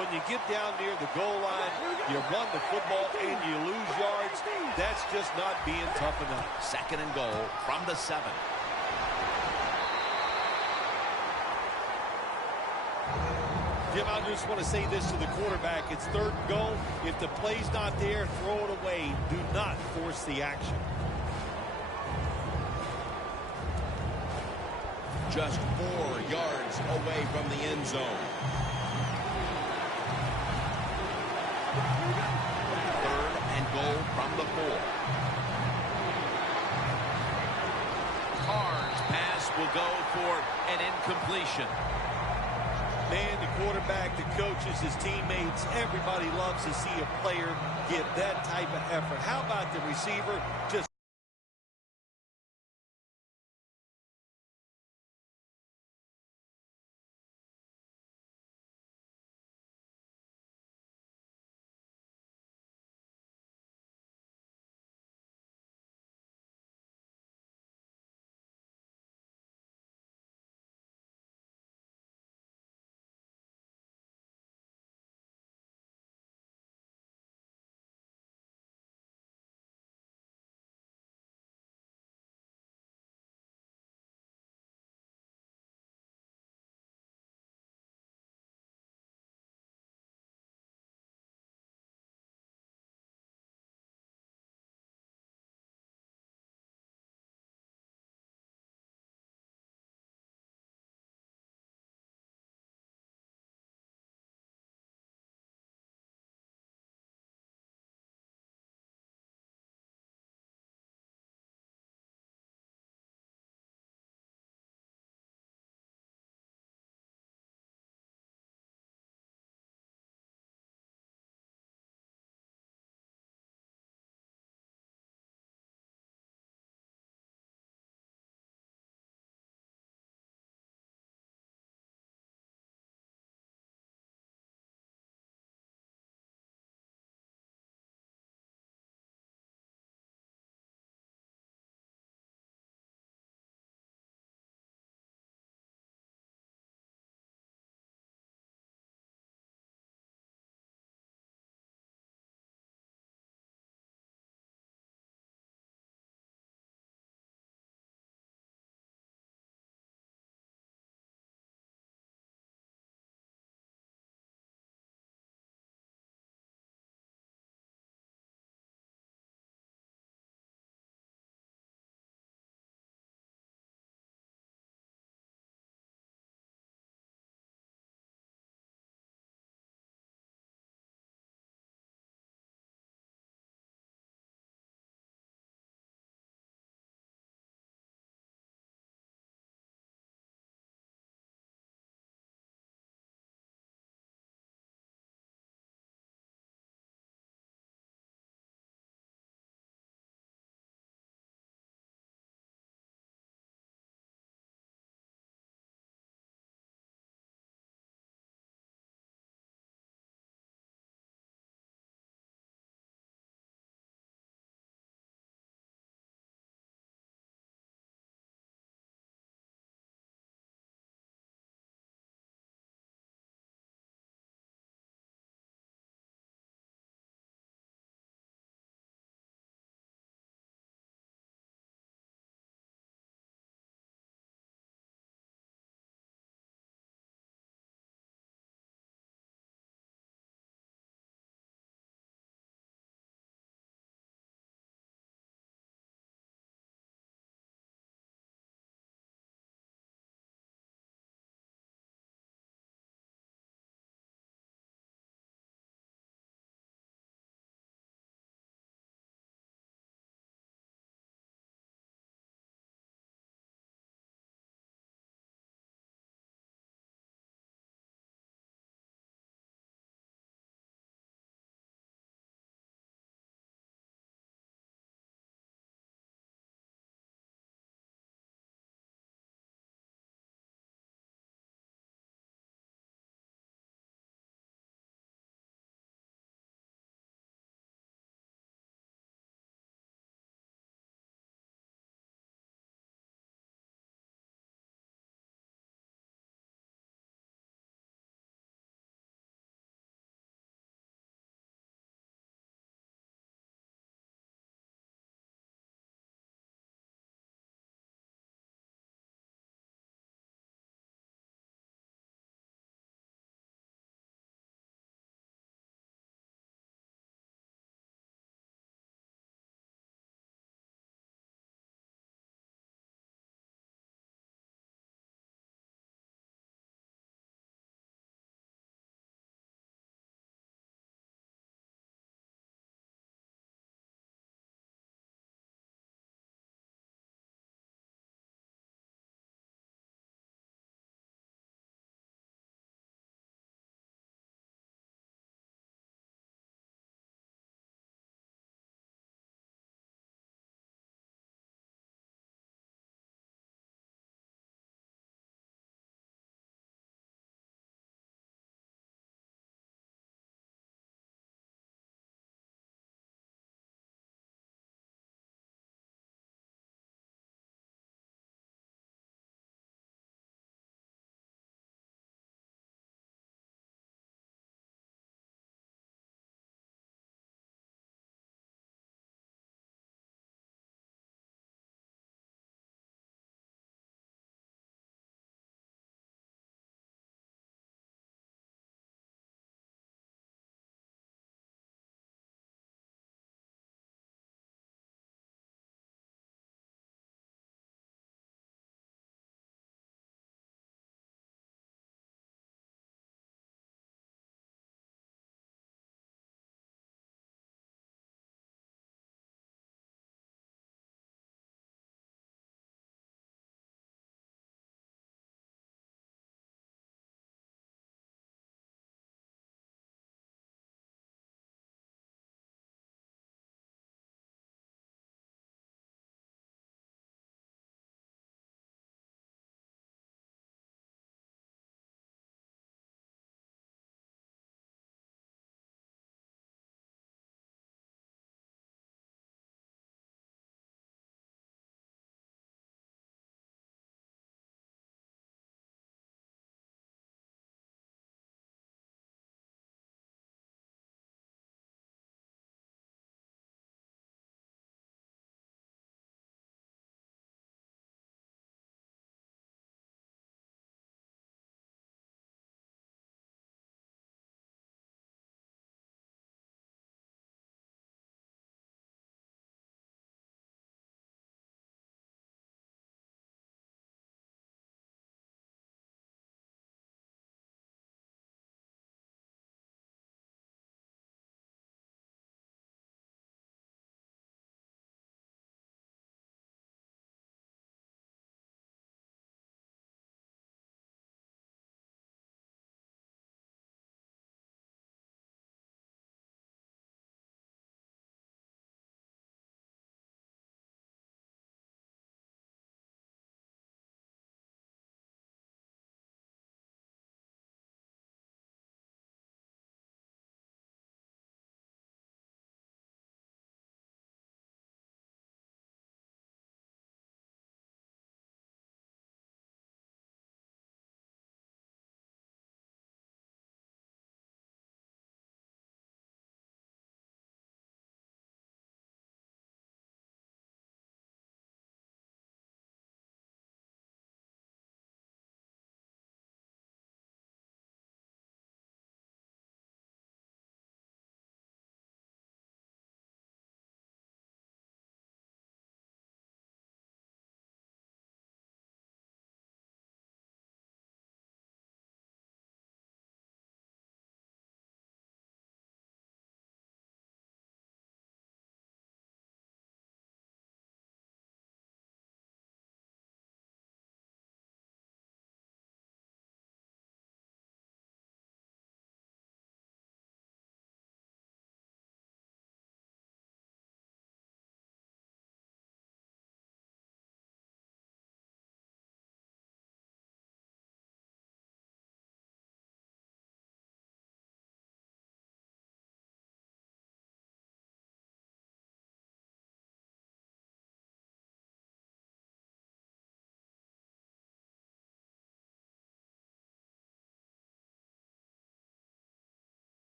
When you get down near the goal line, you run the football and you lose yards. That's just not being tough enough. Second and goal from the 7. Jim, I just want to say this to the quarterback. It's third and goal. If the play's not there, throw it away. Do not force the action. just 4 yards away from the end zone. Third and goal from the 4. Carr's pass will go for an incompletion. Man, the quarterback, the coaches, his teammates, everybody loves to see a player give that type of effort. How about the receiver just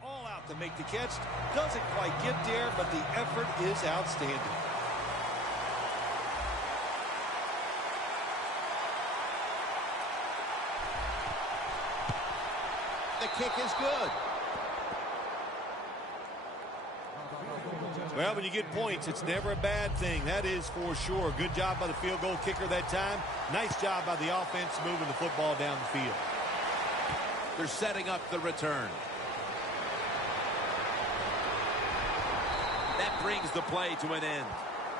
going all out to make the catch. Doesn't quite get there, but the effort is outstanding. The kick is good. Well, when you get points, it's never a bad thing. That is for sure. Good job by the field goal kicker that time. Nice job by the offense moving the football down the field. They're setting up the return. That brings the play to an end.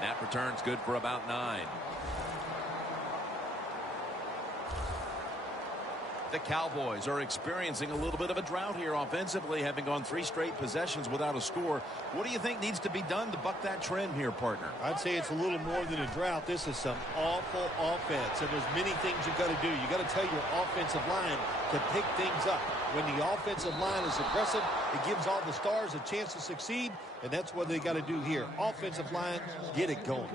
That return's good for about 9. The Cowboys are experiencing a little bit of a drought here offensively, having gone 3 straight possessions without a score. What do you think needs to be done to buck that trend here, partner? I'd say it's a little more than a drought. This is some awful offense, and there's many things you've got to do. You've got to tell your offensive line to pick things up. When the offensive line is aggressive, it gives all the stars a chance to succeed, and that's what they got to do here. Offensive line, get it going.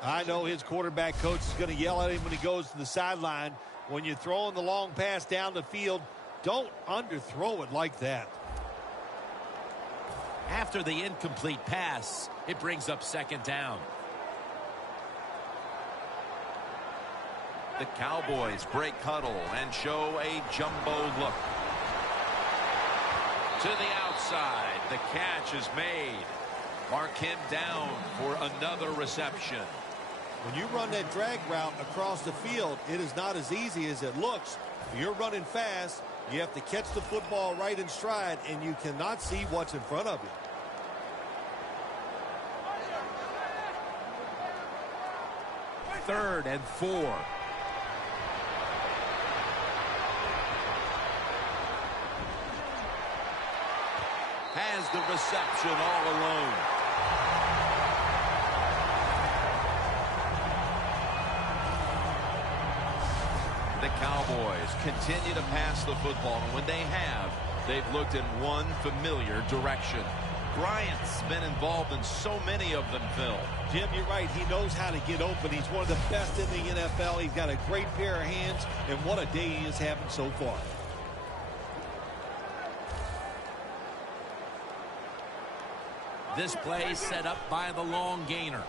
I know his quarterback coach is going to yell at him when he goes to the sideline. When you're throwing the long pass down the field, don't underthrow it like that. After the incomplete pass, it brings up 2nd down. The Cowboys break huddle and show a jumbo look. To the outside, the catch is made. Mark him down for another reception. When you run that drag route across the field, it is not as easy as it looks. You're running fast. You have to catch the football right in stride, and you cannot see what's in front of you. Third and 4. Has the reception all alone. The Cowboys continue to pass the football, and when they have, they've looked in one familiar direction. Bryant's been involved in so many of them, Phil. Jim, you're right. He knows how to get open. He's one of the best in the NFL. He's got a great pair of hands, and what a day he is having so far. This play set up by the long gainer.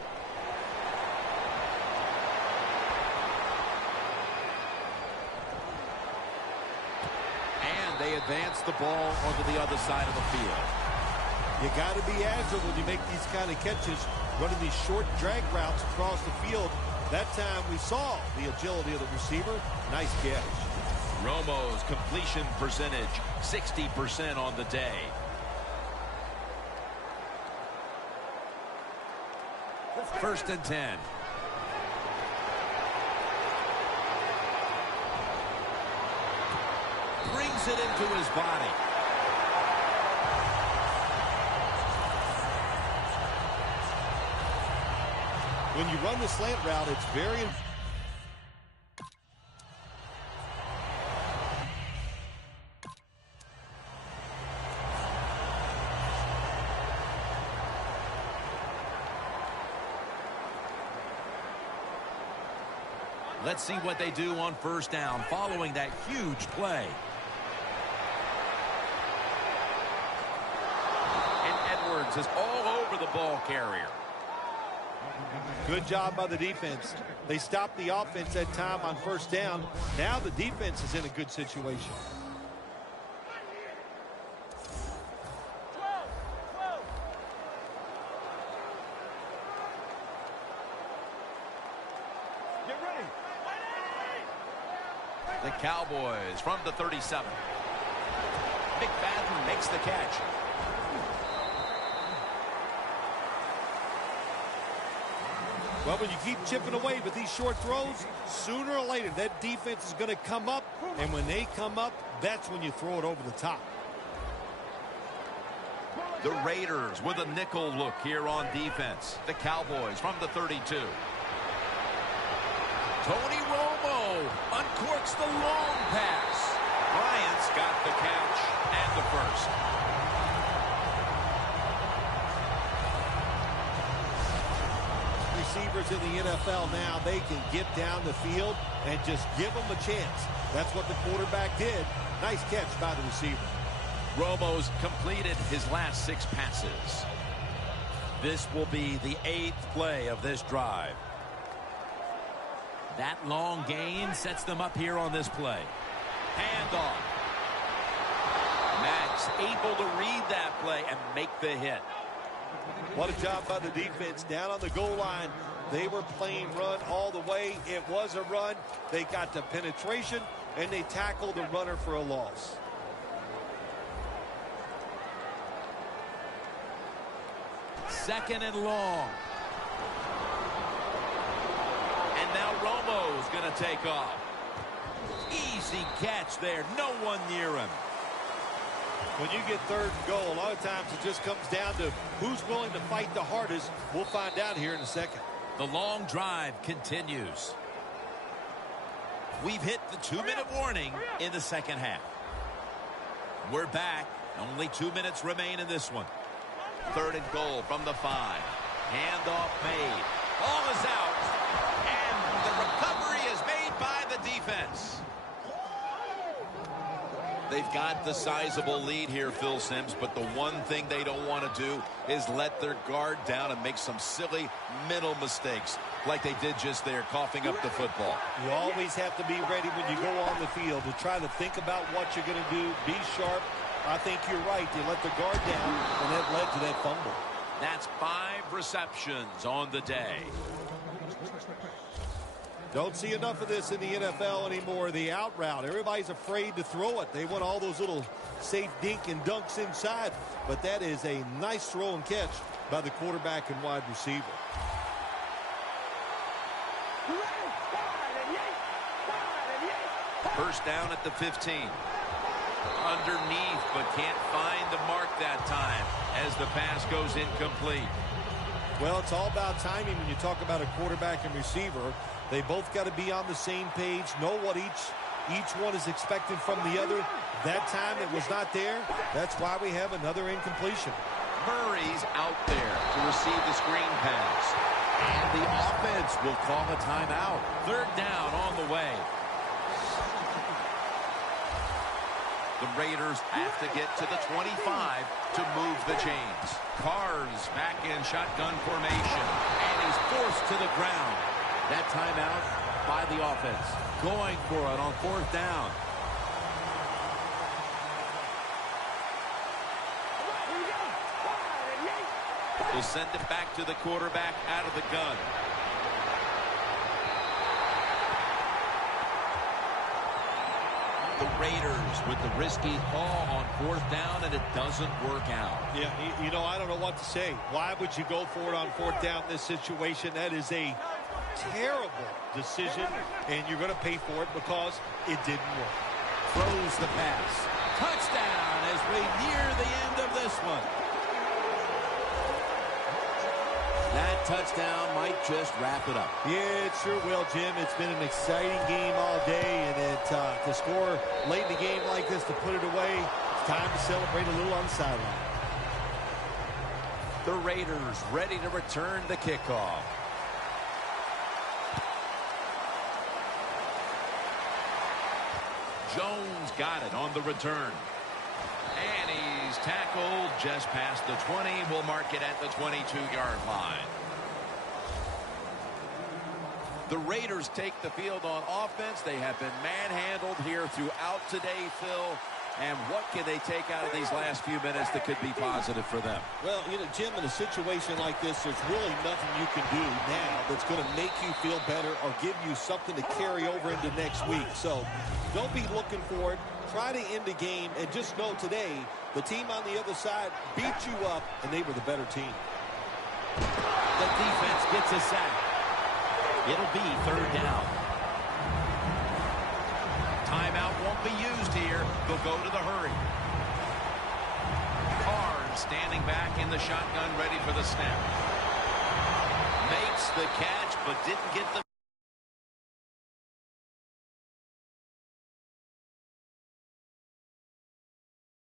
They advance the ball onto the other side of the field. You got to be agile when you make these kind of catches, running these short drag routes across the field. That time we saw the agility of the receiver. Nice catch. Romo's completion percentage, 60% on the day. First and 10. Brings it into his body. When you run the slant route, it's very... Let's see what they do on first down following that huge play. Is all over the ball carrier. Good job by the defense. They stopped the offense that time on first down. Now the defense is in a good situation. Get ready. The Cowboys from the 37. McFadden makes the catch. Well, when you keep chipping away with these short throws, sooner or later that defense is going to come up, and when they come up, that's when you throw it over the top. The Raiders with a nickel look here on defense. The Cowboys from the 32. Tony Romo uncorks the long pass. Bryant's got the catch and the first. Receivers in the NFL now, they can get down the field and just give them a chance. That's what the quarterback did. Nice catch by the receiver. Romo's completed his last 6 passes. This will be the 8th play of this drive. That long gain sets them up here on this play. Handoff. Max able to read that play and make the hit. What a job by the defense down on the goal line. They were playing run all the way. It was a run. They got the penetration, and they tackled the runner for a loss. Second and long. And now Romo's going to take off. Easy catch there. No one near him. When you get third and goal, a lot of times it just comes down to who's willing to fight the hardest. We'll find out here in a second. The long drive continues. We've hit the 2-minute warning in the second half. We're back. Only 2 minutes remain in this one. Third and goal from the 5. Handoff made. Ball is out. And the recovery is made by the defense. They've got the sizable lead here, Phil Simms, but the one thing they don't want to do is let their guard down and make some silly mental mistakes like they did just there, coughing up the football. You always have to be ready when you go on the field to try to think about what you're going to do, be sharp. I think you're right. They let the guard down, and that led to that fumble. That's 5 receptions on the day. Don't see enough of this in the NFL anymore. The out route. Everybody's afraid to throw it. They want all those little safe dink and dunks inside. But that is a nice throw and catch by the quarterback and wide receiver. First down at the 15. Underneath, but can't find the mark that time as the pass goes incomplete. Well, it's all about timing when you talk about a quarterback and receiver. They both got to be on the same page, know what each one is expected from the other. That time it was not there. That's why we have another incompletion. Murray's out there to receive the screen pass. And the offense will call a timeout. Third down on the way. The Raiders have to get to the 25 to move the chains. Carr's back in shotgun formation, and he's forced to the ground. That timeout by the offense. Going for it on 4th down. We'll send it back to the quarterback out of the gun. The Raiders with the risky call on 4th down, and it doesn't work out. Yeah, you know, I don't know what to say. Why would you go for it on 4th down in this situation? That is a terrible decision, and you're going to pay for it because it didn't work. Throws the pass. Touchdown as we near the end of this one. That touchdown might just wrap it up. Yeah, it sure will, Jim. It's been an exciting game all day, and to score late in the game like this, to put it away, it's time to celebrate a little on the sideline. The Raiders ready to return the kickoff. Jones got it on the return. And he's tackled just past the 20. We'll mark it at the 22-yard line. The Raiders take the field on offense. They have been manhandled here throughout today, Phil. And what can they take out of these last few minutes that could be positive for them? Well, you know, Jim, in a situation like this, there's really nothing you can do now that's going to make you feel better or give you something to carry over into next week. So don't be looking for it. Try to end the game, and just know today the team on the other side beat you up, and they were the better team. The defense gets a sack. It'll be 3rd down. Timeout won't be used here. They'll go to the hurry. Carr standing back in the shotgun, ready for the snap. Makes the catch, but didn't get the